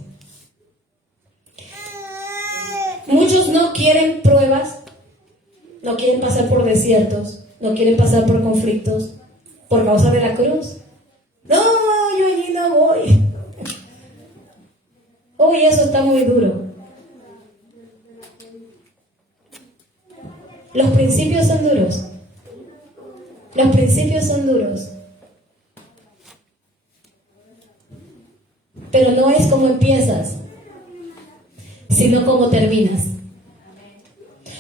Muchos no quieren pruebas, no quieren pasar por desiertos, no quieren pasar por conflictos por causa de la cruz. No, yo allí no voy. Uy, eso está muy duro. Los principios son duros. Los principios son duros. Pero no es como empiezas, sino como terminas.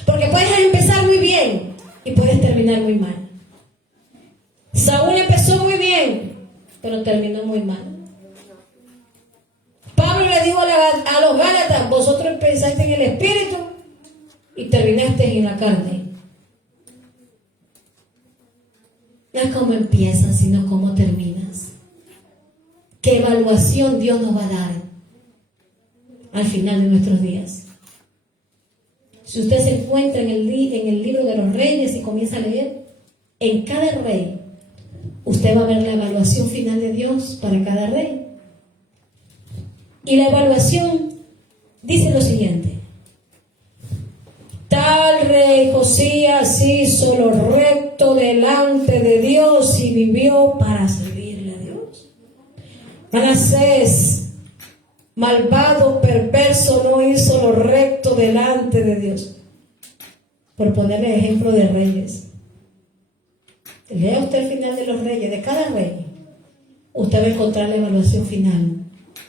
Porque puedes empezar muy bien y puedes terminar muy mal. Saúl empezó muy bien, pero terminó muy mal. Pablo le dijo a los Gálatas, vosotros empezaste en el espíritu y terminaste en la carne. No es como empiezas, sino como terminas. ¿Qué evaluación Dios nos va a dar al final de nuestros días? Si usted se encuentra en el libro de los reyes y comienza a leer, en cada rey, usted va a ver la evaluación final de Dios para cada rey. Y la evaluación dice lo siguiente: tal rey Josías hizo lo recto delante de Dios y vivió para servirle a Dios. Manasés, malvado, perverso, no hizo lo recto delante de Dios. Por ponerle ejemplo de reyes. Lea usted el final de los reyes, de cada rey. Usted va a encontrar la evaluación final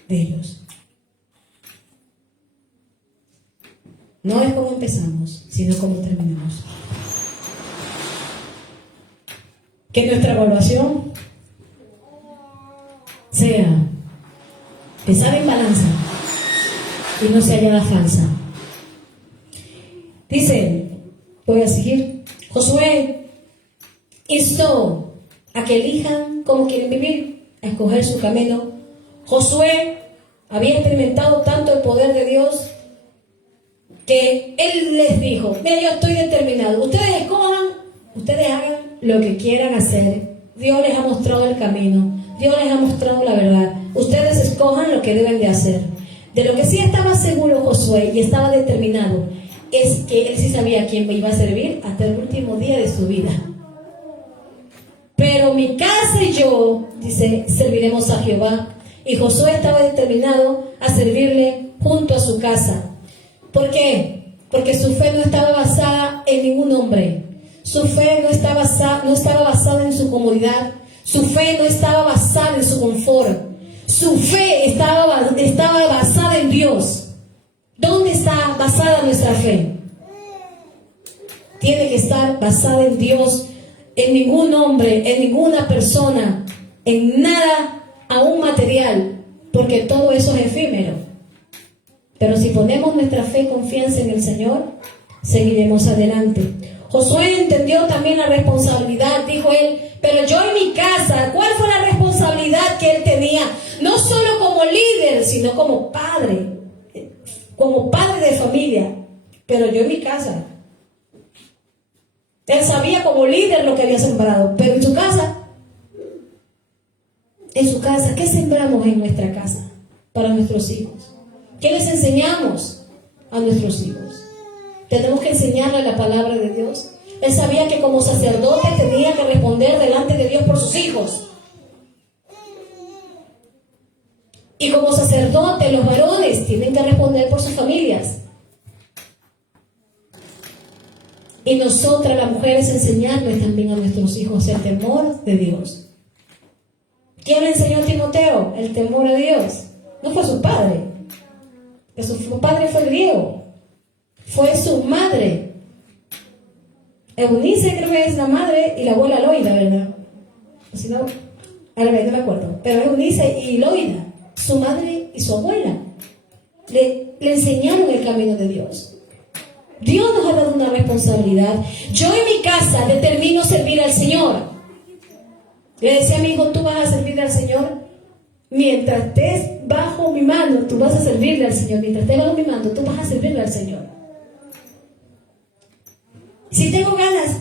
de ellos. No es como empezamos, sino como terminamos. Que nuestra evaluación sea pesar en balanza y no se hallada falsa. Dice, voy a seguir. Josué instó a que elijan cómo quieren vivir, a escoger su camino. Josué había experimentado tanto el poder de Dios que él les dijo: mira, yo estoy determinado, ustedes escojan, ustedes hagan lo que quieran hacer. Dios les ha mostrado el camino, Dios les ha mostrado la verdad, ustedes escojan lo que deben de hacer. De lo que sí estaba seguro Josué y estaba determinado es que él sí sabía a quién iba a servir hasta el último día de su vida. Pero mi casa y yo, dice, serviremos a Jehová. Y Josué estaba determinado a servirle junto a su casa. ¿Por qué? Porque su fe no estaba basada en ningún hombre. Su fe no estaba basada en su comodidad. Su fe no estaba basada en su confort. Su fe estaba basada en Dios. ¿Dónde está basada nuestra fe? Tiene que estar basada en Dios, en ningún hombre, en ninguna persona, en nada aún material, porque todo eso es efímero. Pero si ponemos nuestra fe y confianza en el Señor, seguiremos adelante. Josué entendió también la responsabilidad, dijo él, pero yo en mi casa, ¿cuál fue la responsabilidad que él tenía? No solo como líder, sino como padre de familia, pero yo en mi casa. Él sabía como líder lo que había sembrado, pero en su casa, ¿qué sembramos en nuestra casa para nuestros hijos? ¿Qué les enseñamos a nuestros hijos? Tenemos que enseñarle la palabra de Dios. Él sabía que como sacerdote tenía que responder delante de Dios por sus hijos. Y como sacerdote, los varones tienen que responder por sus familias. Y nosotras, las mujeres, enseñarles también a nuestros hijos el temor de Dios. ¿Quién le enseñó a Timoteo el temor a Dios? No fue su padre. Su padre fue griego. Fue su madre. Eunice creo que es la madre y la abuela Loida, ¿verdad? O si no, ahora no me acuerdo. Pero Eunice y Loida, su madre y su abuela, le enseñaron el camino de Dios. Dios nos ha dado una responsabilidad. Yo en mi casa determino servir al Señor. Le decía a mi hijo, tú vas a servir al Señor mientras estés bajo mi mano, tú vas a servirle al Señor. Mientras estés bajo mi mano, tú vas a servirle al Señor. Si tengo ganas,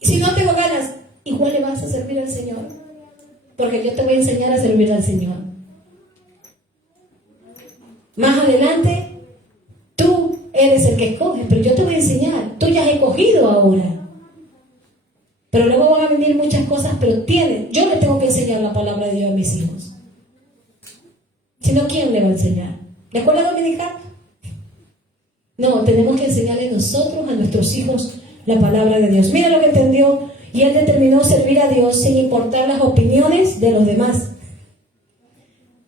si no tengo ganas, igual le vas a servir al Señor. Porque yo te voy a enseñar a servir al Señor. Más adelante, tú eres el que escoge, pero yo te voy a enseñar. Tú ya has escogido ahora. Pero luego van a venir muchas cosas, pero yo le tengo que enseñar la palabra de Dios a mis hijos. Si no, ¿quién le va a enseñar? ¿La escuela dominical? No, tenemos que enseñarle nosotros a nuestros hijos la palabra de Dios. Mira lo que entendió, y él determinó servir a Dios sin importar las opiniones de los demás.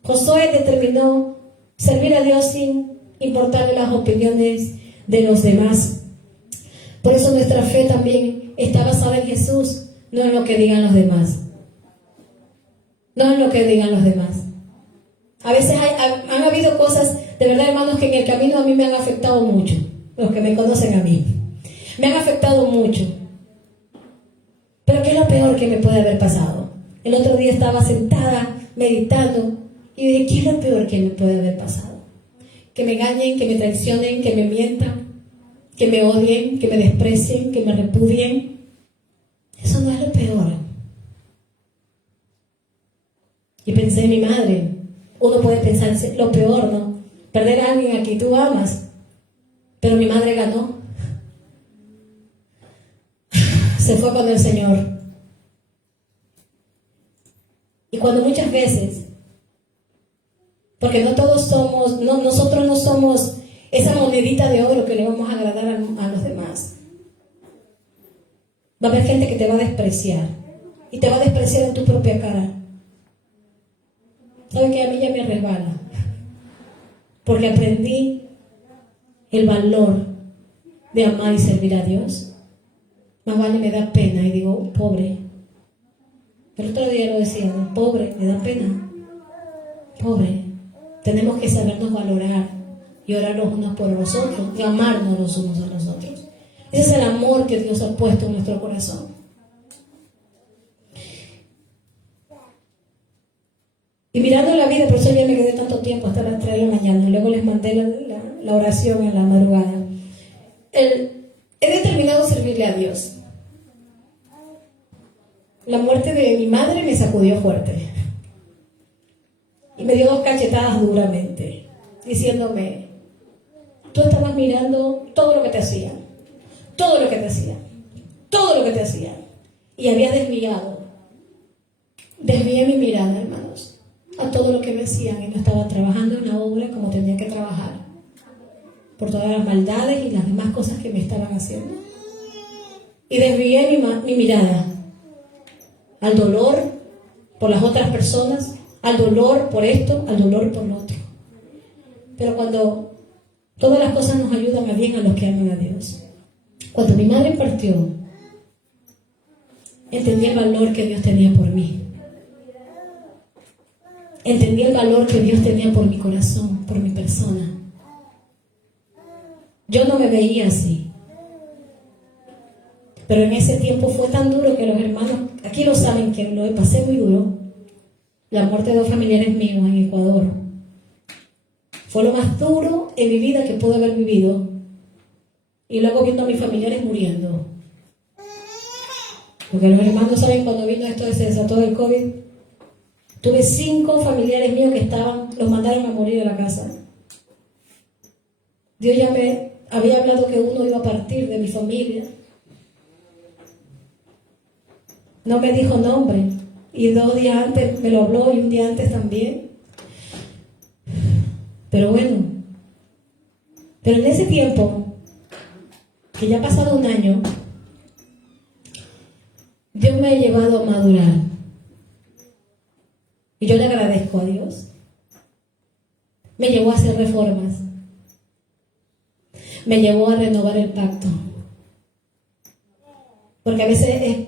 Josué determinó servir a Dios sin importarle las opiniones de los demás. Por eso nuestra fe también está basada en Jesús, no en lo que digan los demás. No en lo que digan los demás. A veces han habido cosas, de verdad, hermanos, que en el camino a mí me han afectado mucho. Los que me conocen a mí. Me han afectado mucho. Pero ¿qué es lo peor que me puede haber pasado? El otro día estaba sentada, meditando, y dije, ¿qué es lo peor que me puede haber pasado? Que me engañen, que me traicionen, que me mientan, que me odien, que me desprecien, que me repudien. Eso no es lo peor. Y pensé en mi madre. Uno puede pensar lo peor, ¿no? Perder a alguien a quien tú amas. Pero mi madre ganó. Se fue con el Señor. Y cuando muchas veces, porque no todos somos, nosotros no somos esa monedita de oro que le vamos a agradar a los demás. Va a haber gente que te va a despreciar. Y te va a despreciar en tu propia cara. ¿Sabe que a mí ya me resbala? Porque aprendí el valor de amar y servir a Dios. Más vale me da pena y digo, pobre. El otro día lo decía, ¿no? Pobre, me da pena. Pobre. Tenemos que sabernos valorar y orar los unos por los otros y amarnos los unos a los otros. Ese es el amor que Dios ha puesto en nuestro corazón. Y mirando la vida, por eso ya me quedé tanto tiempo hasta las 3 de la mañana. Luego les mandé la oración en la madrugada. He determinado servirle a Dios. La muerte de mi madre me sacudió fuerte. Y me dio 2 cachetadas duramente, diciéndome, tú estabas mirando todo lo que te hacían. Todo lo que te hacían. Todo lo que te hacían. Y había desviado. Desvié mi mirada, hermanos, a todo lo que me hacían y no estaba trabajando en la obra como tenía que trabajar por todas las maldades y las demás cosas que me estaban haciendo. Y desvié mi mirada al dolor, por las otras personas, al dolor por esto, al dolor por lo otro. Pero cuando todas las cosas nos ayudan a bien a los que aman a Dios. Cuando mi madre partió, entendí el valor que Dios tenía por mí. Entendí el valor que Dios tenía por mi corazón, por mi persona. Yo no me veía así. Pero en ese tiempo fue tan duro que los hermanos, aquí lo saben que lo pasé muy duro. La muerte de 2 familiares míos en Ecuador. Fue lo más duro en mi vida que pude haber vivido. Y luego viendo a mis familiares muriendo. Porque los hermanos saben cuando vino esto, se desató del COVID. Tuve 5 familiares míos que los mandaron a morir de la casa. Dios ya me había hablado que uno iba a partir de mi familia. No me dijo nombre. Y 2 días antes me lo habló y un día antes también. Pero bueno. Pero en ese tiempo, que ya ha pasado un año, Dios me ha llevado a madurar. Y yo le agradezco a Dios. Me llevó a hacer reformas. Me llevó a renovar el pacto. Porque a veces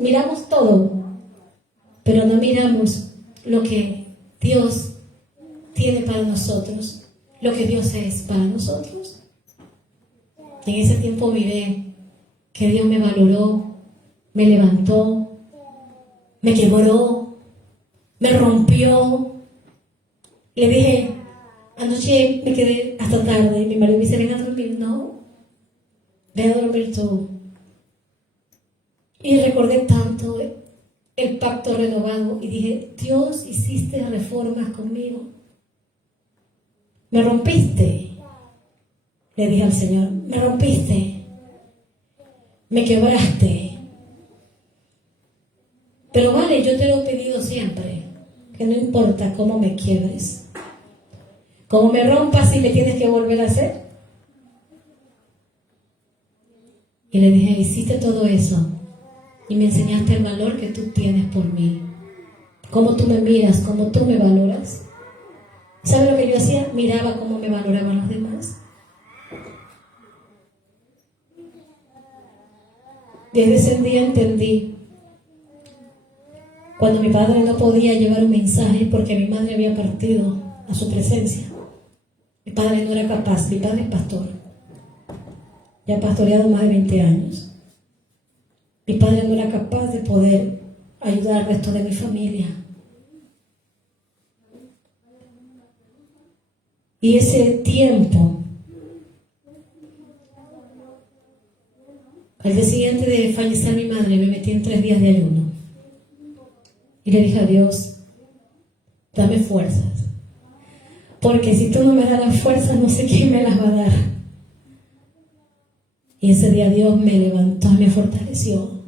miramos todo, pero no miramos lo que Dios tiene para nosotros, lo que Dios es para nosotros. Y en ese tiempo miré que Dios me valoró, me levantó, me quebró, me rompió. Le dije, anoche me quedé hasta tarde y mi marido me dice, ven a dormir. No, ven a dormir tú. Y recordé tanto el pacto renovado y dije, Dios, hiciste reformas conmigo. Me rompiste. Le dije al Señor, me rompiste. Me quebraste. Pero vale, yo te lo he pedido siempre, que no importa cómo me quiebres. Como me rompas y me tienes que volver a hacer. Y le dije, hiciste todo eso. Y me enseñaste el valor que tú tienes por mí. Cómo tú me miras, cómo tú me valoras. ¿Sabes lo que yo hacía? Miraba cómo me valoraban los demás. Desde ese día entendí. Cuando mi padre no podía llevar un mensaje porque mi madre había partido a su presencia. Mi padre no era capaz. Mi padre es pastor. Ya ha pastoreado más de 20 años. Mi padre no era capaz de poder ayudar al resto de mi familia. Y ese tiempo, al día siguiente de fallecer mi madre, me metí en 3 días de ayuno. Y le dije a Dios, dame fuerzas. Porque si tú no me das las fuerzas, no sé quién me las va a dar. Y ese día Dios me levantó, me fortaleció.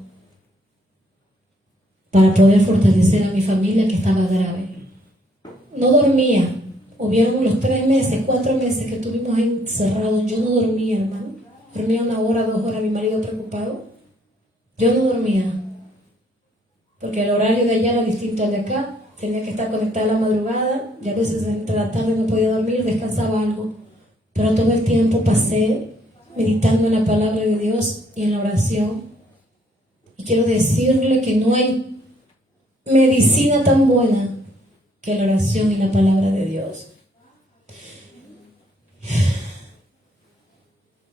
Para poder fortalecer a mi familia que estaba grave. No dormía. Hubieron los 3 meses, 4 meses que estuvimos encerrados. Yo no dormía, hermano. Dormía 1 hora, 2 horas, mi marido preocupado. Yo no dormía. Porque el horario de allá era distinto al de acá. Tenía que estar conectada a la madrugada. Y a veces entre la tarde no podía dormir, descansaba algo. Pero todo el tiempo pasé meditando en la palabra de Dios y en la oración. Y quiero decirle que no hay medicina tan buena que la oración y la palabra de Dios.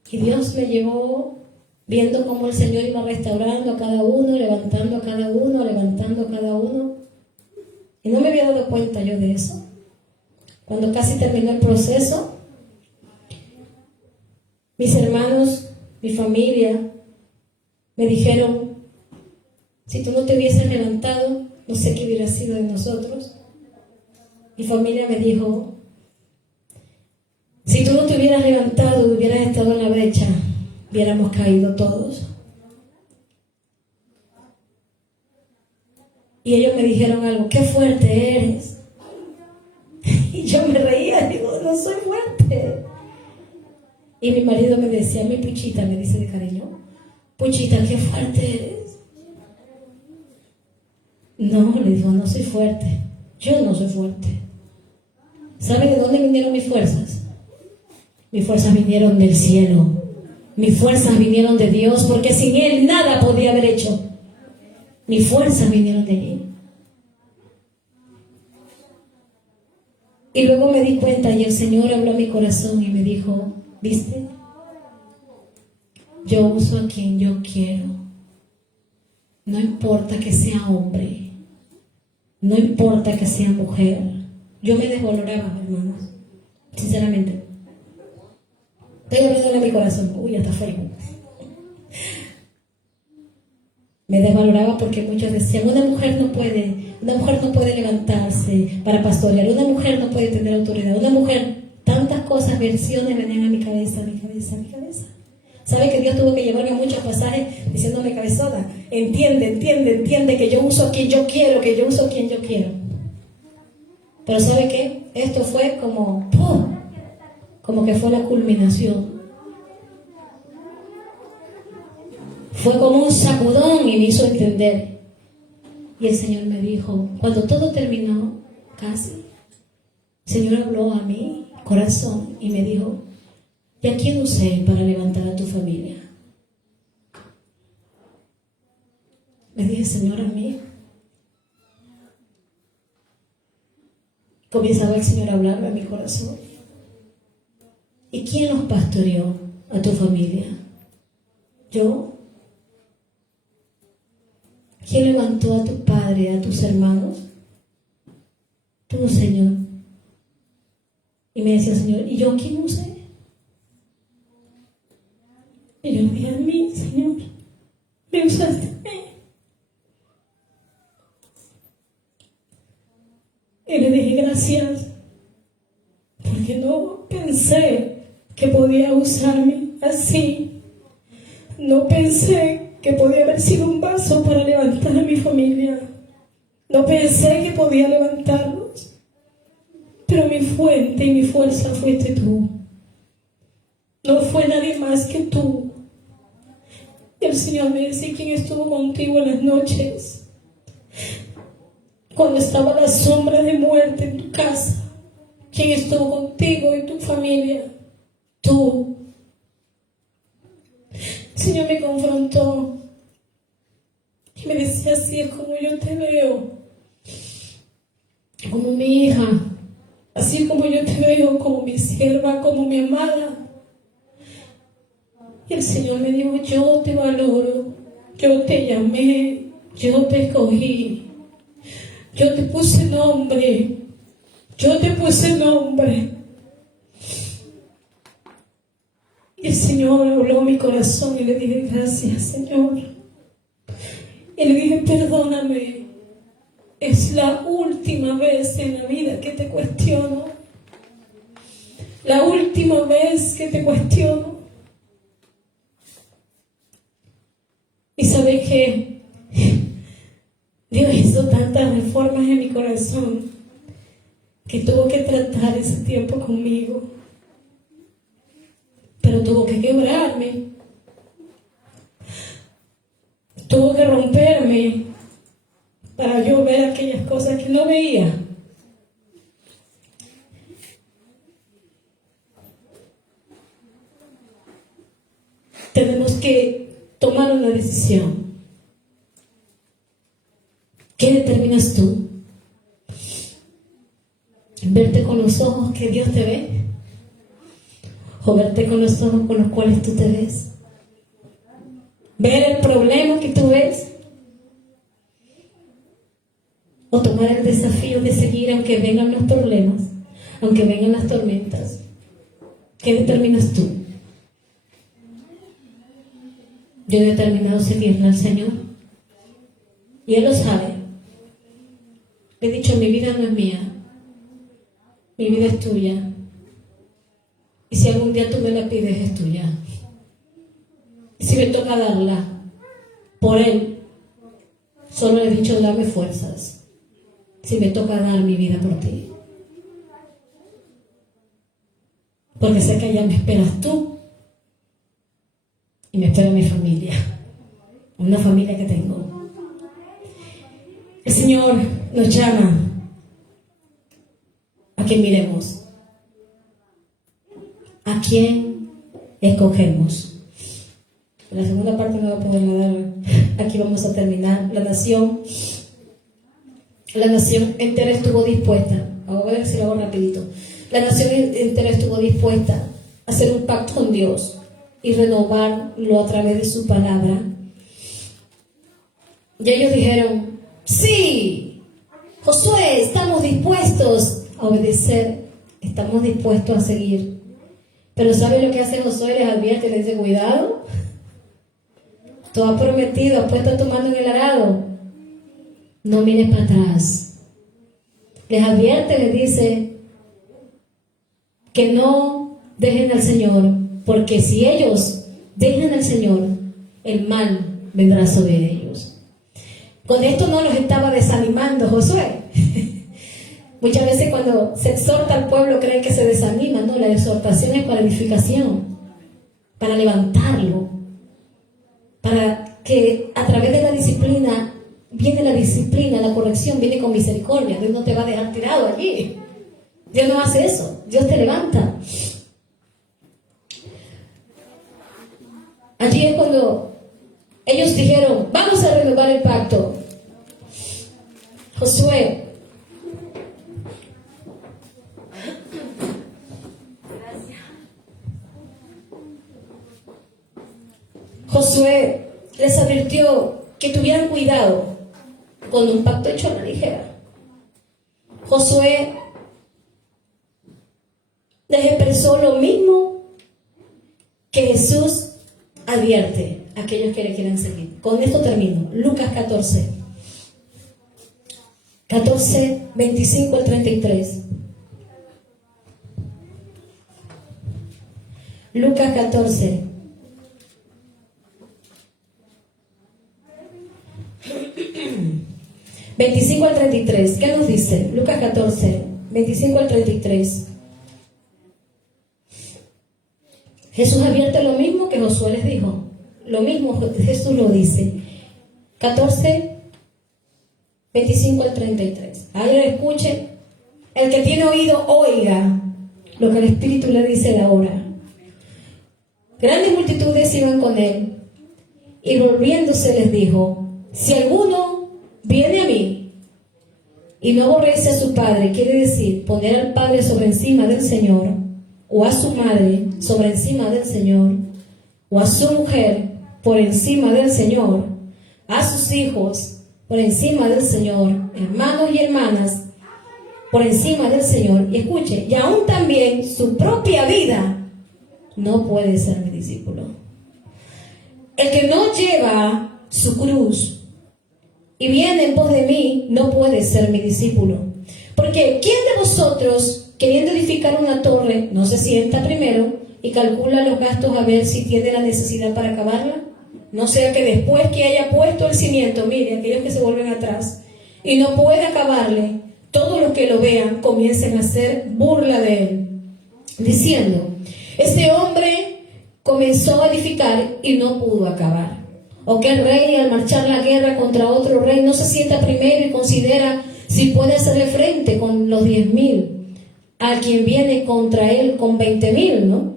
Y Dios me llevó viendo cómo el Señor iba restaurando a cada uno, levantando a cada uno, levantando a cada uno. Y no me había dado cuenta yo de eso. Cuando casi terminó el proceso, mis hermanos, mi familia, me dijeron, si tú no te hubieses levantado, no sé qué hubiera sido de nosotros. Mi familia me dijo, si tú no te hubieras levantado, hubieras estado en la brecha, hubiéramos caído todos. Y ellos me dijeron algo, qué fuerte eres. Y yo me reía, digo, no soy fuerte. Y mi marido me decía, mi Puchita, me dice de cariño, Puchita, qué fuerte eres. No, le dijo, no soy fuerte. Yo no soy fuerte. ¿Sabe de dónde vinieron mis fuerzas? Mis fuerzas vinieron del cielo. Mis fuerzas vinieron de Dios, porque sin Él nada podía haber hecho. Mis fuerzas vinieron de allí. Y luego me di cuenta y el Señor habló a mi corazón y me dijo, ¿viste? Yo uso a quien yo quiero. No importa que sea hombre. No importa que sea mujer. Yo me desvaloraba, hermanos. Sinceramente. Estoy hablando de mi corazón. Uy, ya está feo. Me desvaloraba porque muchos decían, una mujer no puede levantarse para pastorear, una mujer no puede tener autoridad, una mujer, tantas cosas, versiones venían a mi cabeza. ¿Sabe que Dios tuvo que llevarme a muchos pasajes diciéndome, cabezona, entiende que yo uso a quien yo quiero, que yo uso a quien yo quiero? Pero ¿sabe qué? Esto fue como, ¡pum!, como que fue la culminación. Fue como un sacudón y me hizo entender. Y el Señor me dijo, cuando todo terminó, casi, el Señor habló a mi corazón y me dijo, ¿y a quién usé para levantar a tu familia? Le dije, Señor, a mí. Comenzaba el Señor a hablarme a mi corazón. ¿Y quién los pastoreó a tu familia? ¿Yo? ¿Quién levantó a tu padre, a tus hermanos? Tú, Señor. Y me decía, Señor, ¿y yo a quién usé? Y yo dije, a mí, Señor, me usaste a mí. Y le dije, gracias, porque no pensé que podía usarme así. No pensé que podía haber sido un vaso para levantar a mi familia. No pensé que podía levantarlos. Pero mi fuente y mi fuerza fuiste tú. No fue nadie más que tú. Y el Señor me dice, ¿quién estuvo contigo en las noches? Cuando estaba la sombra de muerte en tu casa. ¿Quién estuvo contigo y tu familia? Tú. El Señor me confrontó y me decía, así es como yo te veo, como mi hija, así como yo te veo, como mi sierva, como mi amada. Y el Señor me dijo, yo te valoro, yo te llamé, yo te escogí, yo te puse nombre, Y el Señor habló a mi corazón y le dije, gracias, Señor. Y le dije, perdóname, es la última vez en la vida que te cuestiono. La última vez que te cuestiono. Y sabes que Dios hizo tantas reformas en mi corazón que tuvo que tratar ese tiempo conmigo. Pero tuvo que quebrarme, tuvo que romperme para yo ver aquellas cosas que no veía. Tenemos que tomar una decisión. ¿Qué determinas tú? ¿Verte con los ojos que Dios te ve? ¿O verte con los ojos con los cuales tú te ves? ¿Ver el problema que tú ves? ¿O tomar el desafío de seguir aunque vengan los problemas, aunque vengan las tormentas? ¿Qué determinas tú? Yo he determinado seguirle al Señor. Y Él lo sabe. Le he dicho, mi vida no es mía. Mi vida es tuya. Y si algún día tú me la pides, es tuya. Y si me toca darla por Él, solo le he dicho, dame fuerzas. Si me toca dar mi vida por ti. Porque sé que allá me esperas tú. Y me espera mi familia. Una familia que tengo. El Señor nos llama a que miremos a quién escogemos. La segunda parte no va a poder dar. Aquí vamos a terminar. La nación entera estuvo dispuesta. Vamos a ver si lo hago rapidito. La nación entera estuvo dispuesta a hacer un pacto con Dios y renovarlo a través de su palabra. Y ellos dijeron: sí, Josué, estamos dispuestos a obedecer, estamos dispuestos a seguir. Pero ¿sabe lo que hace Josué? Les advierte, les dice: cuidado, tú has prometido, has puesto tu mano en el arado, no mires para atrás. Les advierte, les dice que no dejen al Señor, porque si ellos dejan al Señor, el mal vendrá sobre ellos. Con esto no los estaba desanimando Josué. Muchas veces cuando se exhorta al pueblo creen que se desanima. No, la exhortación es para edificación, para levantarlo, para que a través de la disciplina, viene la disciplina, la corrección viene con misericordia. Dios no te va a dejar tirado allí. Dios no hace eso, Dios te levanta. Allí es cuando ellos dijeron: vamos a renovar el pacto. Josué les advirtió que tuvieran cuidado con un pacto hecho a la ligera. Josué les expresó lo mismo que Jesús advierte a aquellos que le quieren seguir. Con esto termino. Lucas 14, 25 al 33. Lucas 14. ...25 al 33... ¿Qué nos dice? Lucas 14, 25 al 33... Jesús advierte lo mismo que Josué les dijo. Lo mismo Jesús lo dice. 14, 25 al 33. Ahora escuchen. El que tiene oído, oiga lo que el Espíritu le dice de ahora. Grandes multitudes iban con él, y volviéndose les dijo: si alguno viene a mí y no aborrece a su padre, quiere decir poner al padre sobre encima del Señor, o a su madre sobre encima del Señor, o a su mujer por encima del Señor, a sus hijos por encima del Señor, hermanos y hermanas por encima del Señor, y escuche, y aún también su propia vida, no puede ser mi discípulo. El que no lleva su cruz y viene en pos de mí, no puede ser mi discípulo. Porque ¿quién de vosotros, queriendo edificar una torre, no se sienta primero y calcula los gastos a ver si tiene la necesidad para acabarla? No sea que después que haya puesto el cimiento, mire, aquellos que se vuelven atrás y no puede acabarle, todos los que lo vean comiencen a hacer burla de él, diciendo: este hombre comenzó a edificar y no pudo acabar. O que el rey, al marchar la guerra contra otro rey, no se sienta primero y considera si puede hacerle frente con los 10,000 a quien viene contra él con 20,000, ¿no?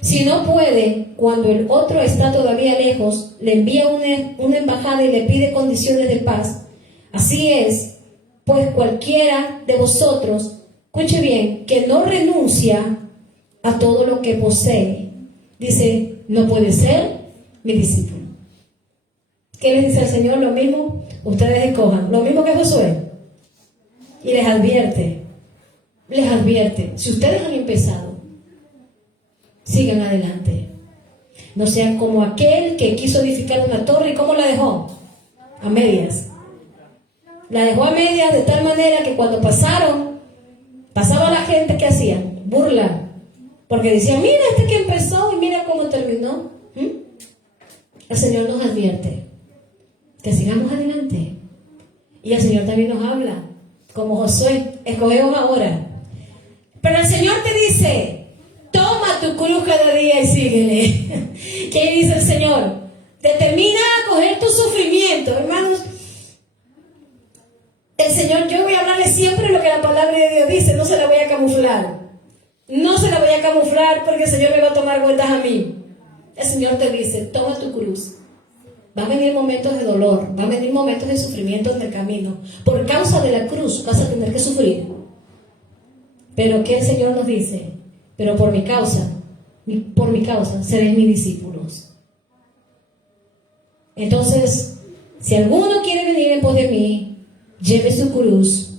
Si no puede, cuando el otro está todavía lejos, le envía una embajada y le pide condiciones de paz. Así es, pues cualquiera de vosotros, escuche bien, que no renuncia a todo lo que posee, dice, no puede ser mi discípulo. ¿Qué les dice el Señor? Lo mismo, ustedes escojan, lo mismo que Josué. Y les advierte, si ustedes han empezado, sigan adelante. No sean como aquel que quiso edificar una torre y ¿cómo la dejó? A medias. La dejó a medias de tal manera que cuando pasaba la gente, ¿qué hacían? Burla. Porque decían, mira este que empezó y mira cómo terminó. El Señor nos advierte que sigamos adelante. Y el Señor también nos habla, como Josué, escogemos ahora. Pero el Señor te dice, toma tu cruz cada día y síguele. ¿Qué dice el Señor? Determina a coger tu sufrimiento, hermanos. palabra de Dios dice, no se la voy a camuflar. No se la voy a camuflar porque el Señor me va a tomar cuentas a mí. El Señor te dice, toma tu cruz. Va a venir momentos de dolor, va a venir momentos de sufrimiento en el camino. Por causa de la cruz vas a tener que sufrir. Pero ¿qué el Señor nos dice? Pero por mi causa, seréis mis discípulos. Entonces, si alguno quiere venir en pos de mí, lleve su cruz.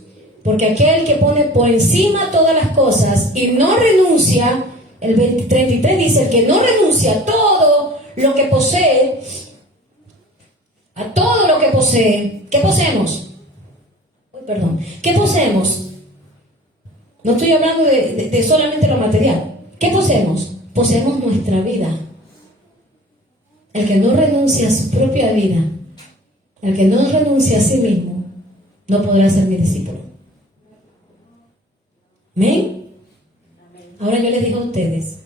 Porque aquel que pone por encima todas las cosas y no renuncia, el 33 dice, el que no renuncia a todo lo que posee, ¿qué poseemos? ¿Qué poseemos? No estoy hablando de solamente lo material. ¿Qué poseemos? Poseemos nuestra vida. El que no renuncia a su propia vida, el que no renuncia a sí mismo, no podrá ser mi discípulo. ¿Amén? Ahora yo les digo a ustedes,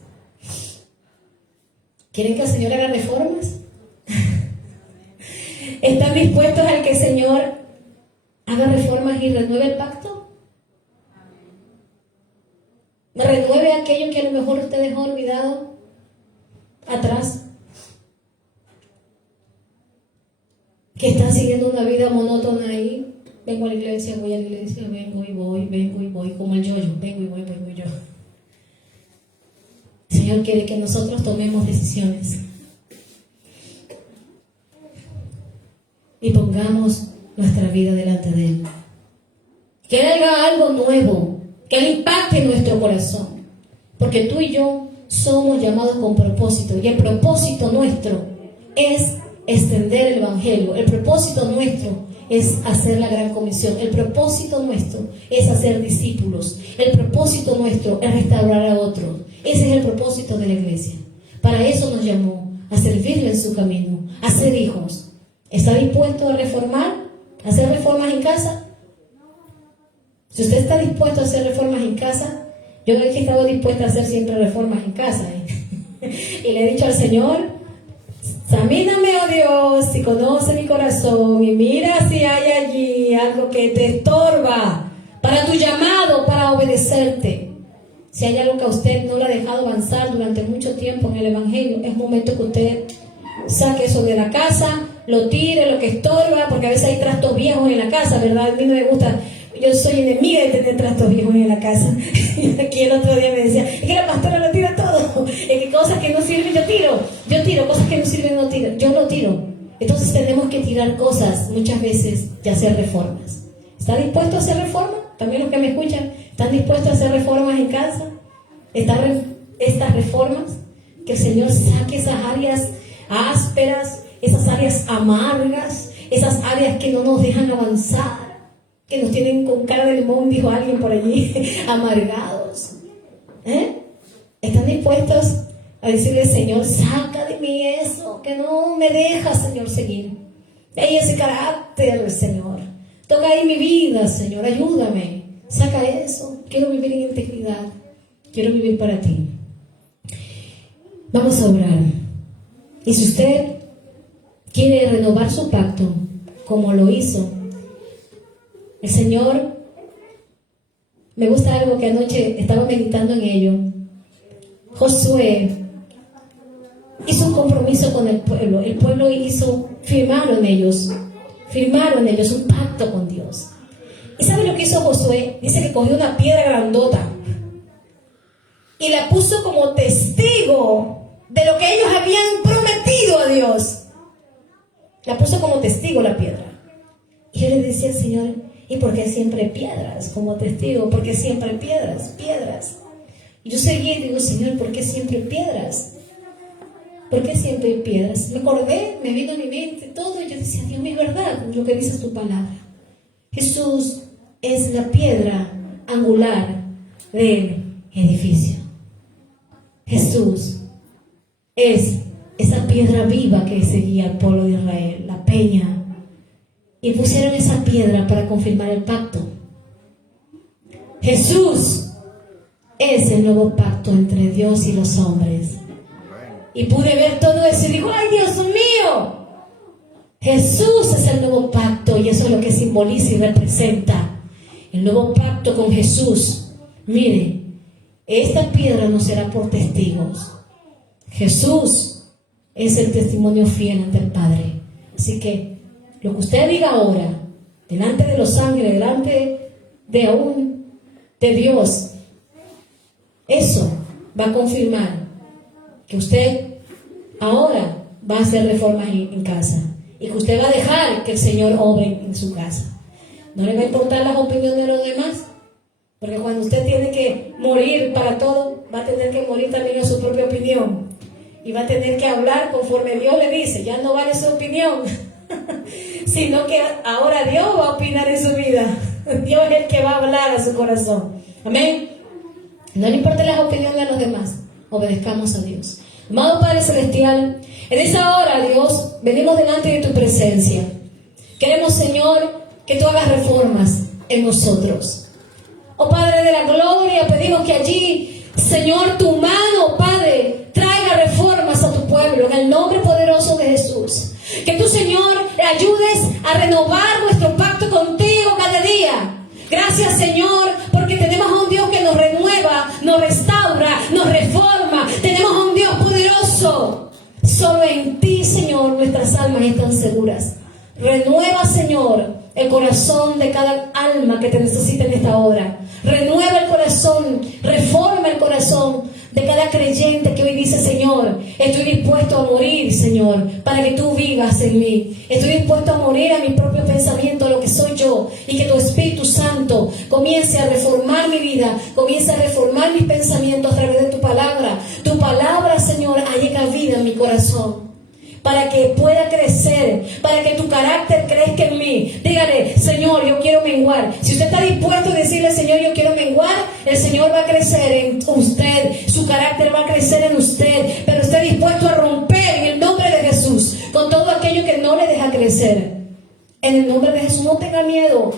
¿quieren que el Señor haga reformas? ¿Están dispuestos a que el Señor haga reformas y renueve el pacto? ¿Renueve aquello que a lo mejor usted dejó olvidado atrás? ¿Que están siguiendo una vida monótona ahí? Vengo a la iglesia, voy a la iglesia, vengo y voy, como el yo-yo, vengo y voy yo. El Señor quiere que nosotros tomemos decisiones y pongamos nuestra vida delante de Él. Que Él haga algo nuevo, que Él impacte en nuestro corazón. Porque tú y yo somos llamados con propósito, y el propósito nuestro es extender el Evangelio. El propósito nuestro es hacer la gran comisión. El propósito nuestro es hacer discípulos. El propósito nuestro es restaurar a otros. Ese es el propósito de la iglesia. Para eso nos llamó, a servirle en su camino, a ser hijos. ¿Está dispuesto a reformar? ¿A hacer reformas en casa? Si usted está dispuesto a hacer reformas en casa, yo he estado dispuesta a hacer siempre reformas en casa. Y le he dicho al Señor, examíname, oh Dios, si conoce mi corazón y mira si hay allí algo que te estorba para tu llamado, para obedecerte. Si hay algo que a usted no le ha dejado avanzar durante mucho tiempo en el Evangelio, es momento que usted saque eso de la casa, lo tire, lo que estorba, porque a veces hay trastos viejos en la casa, ¿verdad? A mí no me gusta, yo soy enemiga de tener trastos viejos en la casa. Y aquí el otro día me decía, es que la pastora lo tira todo, es que cosas que no sirven yo tiro, cosas que no sirven no tiro, yo no tiro. Entonces tenemos que tirar cosas muchas veces y hacer reformas. ¿Está dispuesto a hacer reformas? También los que me escuchan, ¿están dispuestos a hacer reformas en casa? Estas reformas, que el Señor saque esas áreas ásperas, esas áreas amargas, esas áreas que no nos dejan avanzar, que nos tienen con cara de limón, dijo alguien por allí, amargados. ¿Están dispuestos a decirle, Señor, saca de mí eso, que no me deja, Señor, seguir? Ahí ese carácter, Señor. Toca ahí mi vida, Señor, ayúdame. Saca eso. Quiero vivir en integridad. Quiero vivir para ti. Vamos a orar. Y si usted quiere renovar su pacto, como lo hizo el Señor, me gusta algo que anoche estaba meditando en ello. Josué hizo un compromiso con el pueblo firmaron ellos un pacto con Dios. ¿Y sabe lo que hizo Josué? Dice que cogió una piedra grandota y la puso como testigo de lo que ellos habían prometido a Dios. La puso como testigo la piedra. Y yo le decía al Señor, ¿y por qué siempre piedras como testigo? ¿Por qué siempre piedras? Y yo seguía y digo, Señor, ¿por qué siempre piedras? ¿Por qué siempre hay piedras? Me acordé, me vino a mi mente todo, y yo decía, Dios mío, es verdad lo que dice tu palabra. Jesús es la piedra angular del edificio. Jesús es esa piedra viva que seguía al pueblo de Israel, la peña. Y pusieron esa piedra para confirmar el pacto. Jesús es el nuevo pacto entre Dios y los hombres. Y pude ver todo eso y digo, ¡ay, Dios mío! Jesús es el nuevo pacto, y eso es lo que simboliza y representa. el nuevo pacto con Jesús, mire, esta piedra no será por testigos. Jesús es el testimonio fiel ante el Padre. Así que lo que usted diga ahora, delante de los ángeles, delante de aún de Dios, eso va a confirmar que usted ahora va a hacer reformas en casa y que usted va a dejar que el Señor obre en su casa. No le va a importar las opiniones de los demás, porque cuando usted tiene que morir para todo, va a tener que morir también en su propia opinión y va a tener que hablar conforme Dios le dice. Ya no vale su opinión, sino que ahora Dios va a opinar en su vida. Dios es el que va a hablar a su corazón. Amén. No le importen las opiniones de los demás, obedezcamos a Dios. Amado Padre Celestial, en esta hora, Dios, venimos delante de tu presencia. Queremos, Señor, que tú hagas reformas en nosotros. Oh Padre de la gloria, pedimos que allí, Señor, tu mano, Padre, traiga reformas a tu pueblo en el nombre poderoso de Jesús. Que tú, Señor, ayudes a renovar nuestro pacto contigo cada día. Gracias, Señor, porque tenemos a un Dios que nos renueva, nos restaura, nos reforma. Tenemos a un Dios poderoso. Solo en ti, Señor, nuestras almas están seguras. Renueva, Señor, el corazón de cada alma que te necesita en esta hora. Renueva el corazón, reforma el corazón de cada creyente que hoy dice: Señor, estoy dispuesto a morir, Señor, para que tú vivas en mí. Estoy dispuesto a morir a mi propio pensamiento, a lo que soy yo, y que tu Espíritu Santo comience a reformar mi vida, comience a reformar mis pensamientos a través de tu palabra. Tu palabra, Señor, haga vida en mi corazón, para que pueda crecer, para que tu carácter crezca en mí. Dígale: Señor, yo quiero menguar. Si usted está dispuesto a decirle: Señor, yo quiero menguar, el Señor va a crecer en usted, su carácter va a crecer en usted, pero esté dispuesto a romper en el nombre de Jesús con todo aquello que no le deja crecer. En el nombre de Jesús, no tenga miedo,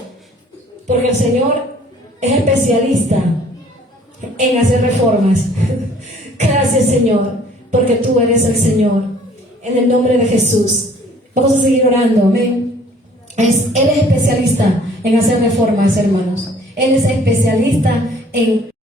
porque el Señor es especialista en hacer reformas. Gracias, Señor, porque tú eres el Señor. En el nombre de Jesús. Vamos a seguir orando, amén. Él es especialista en hacer reformas, hermanos. Él es especialista en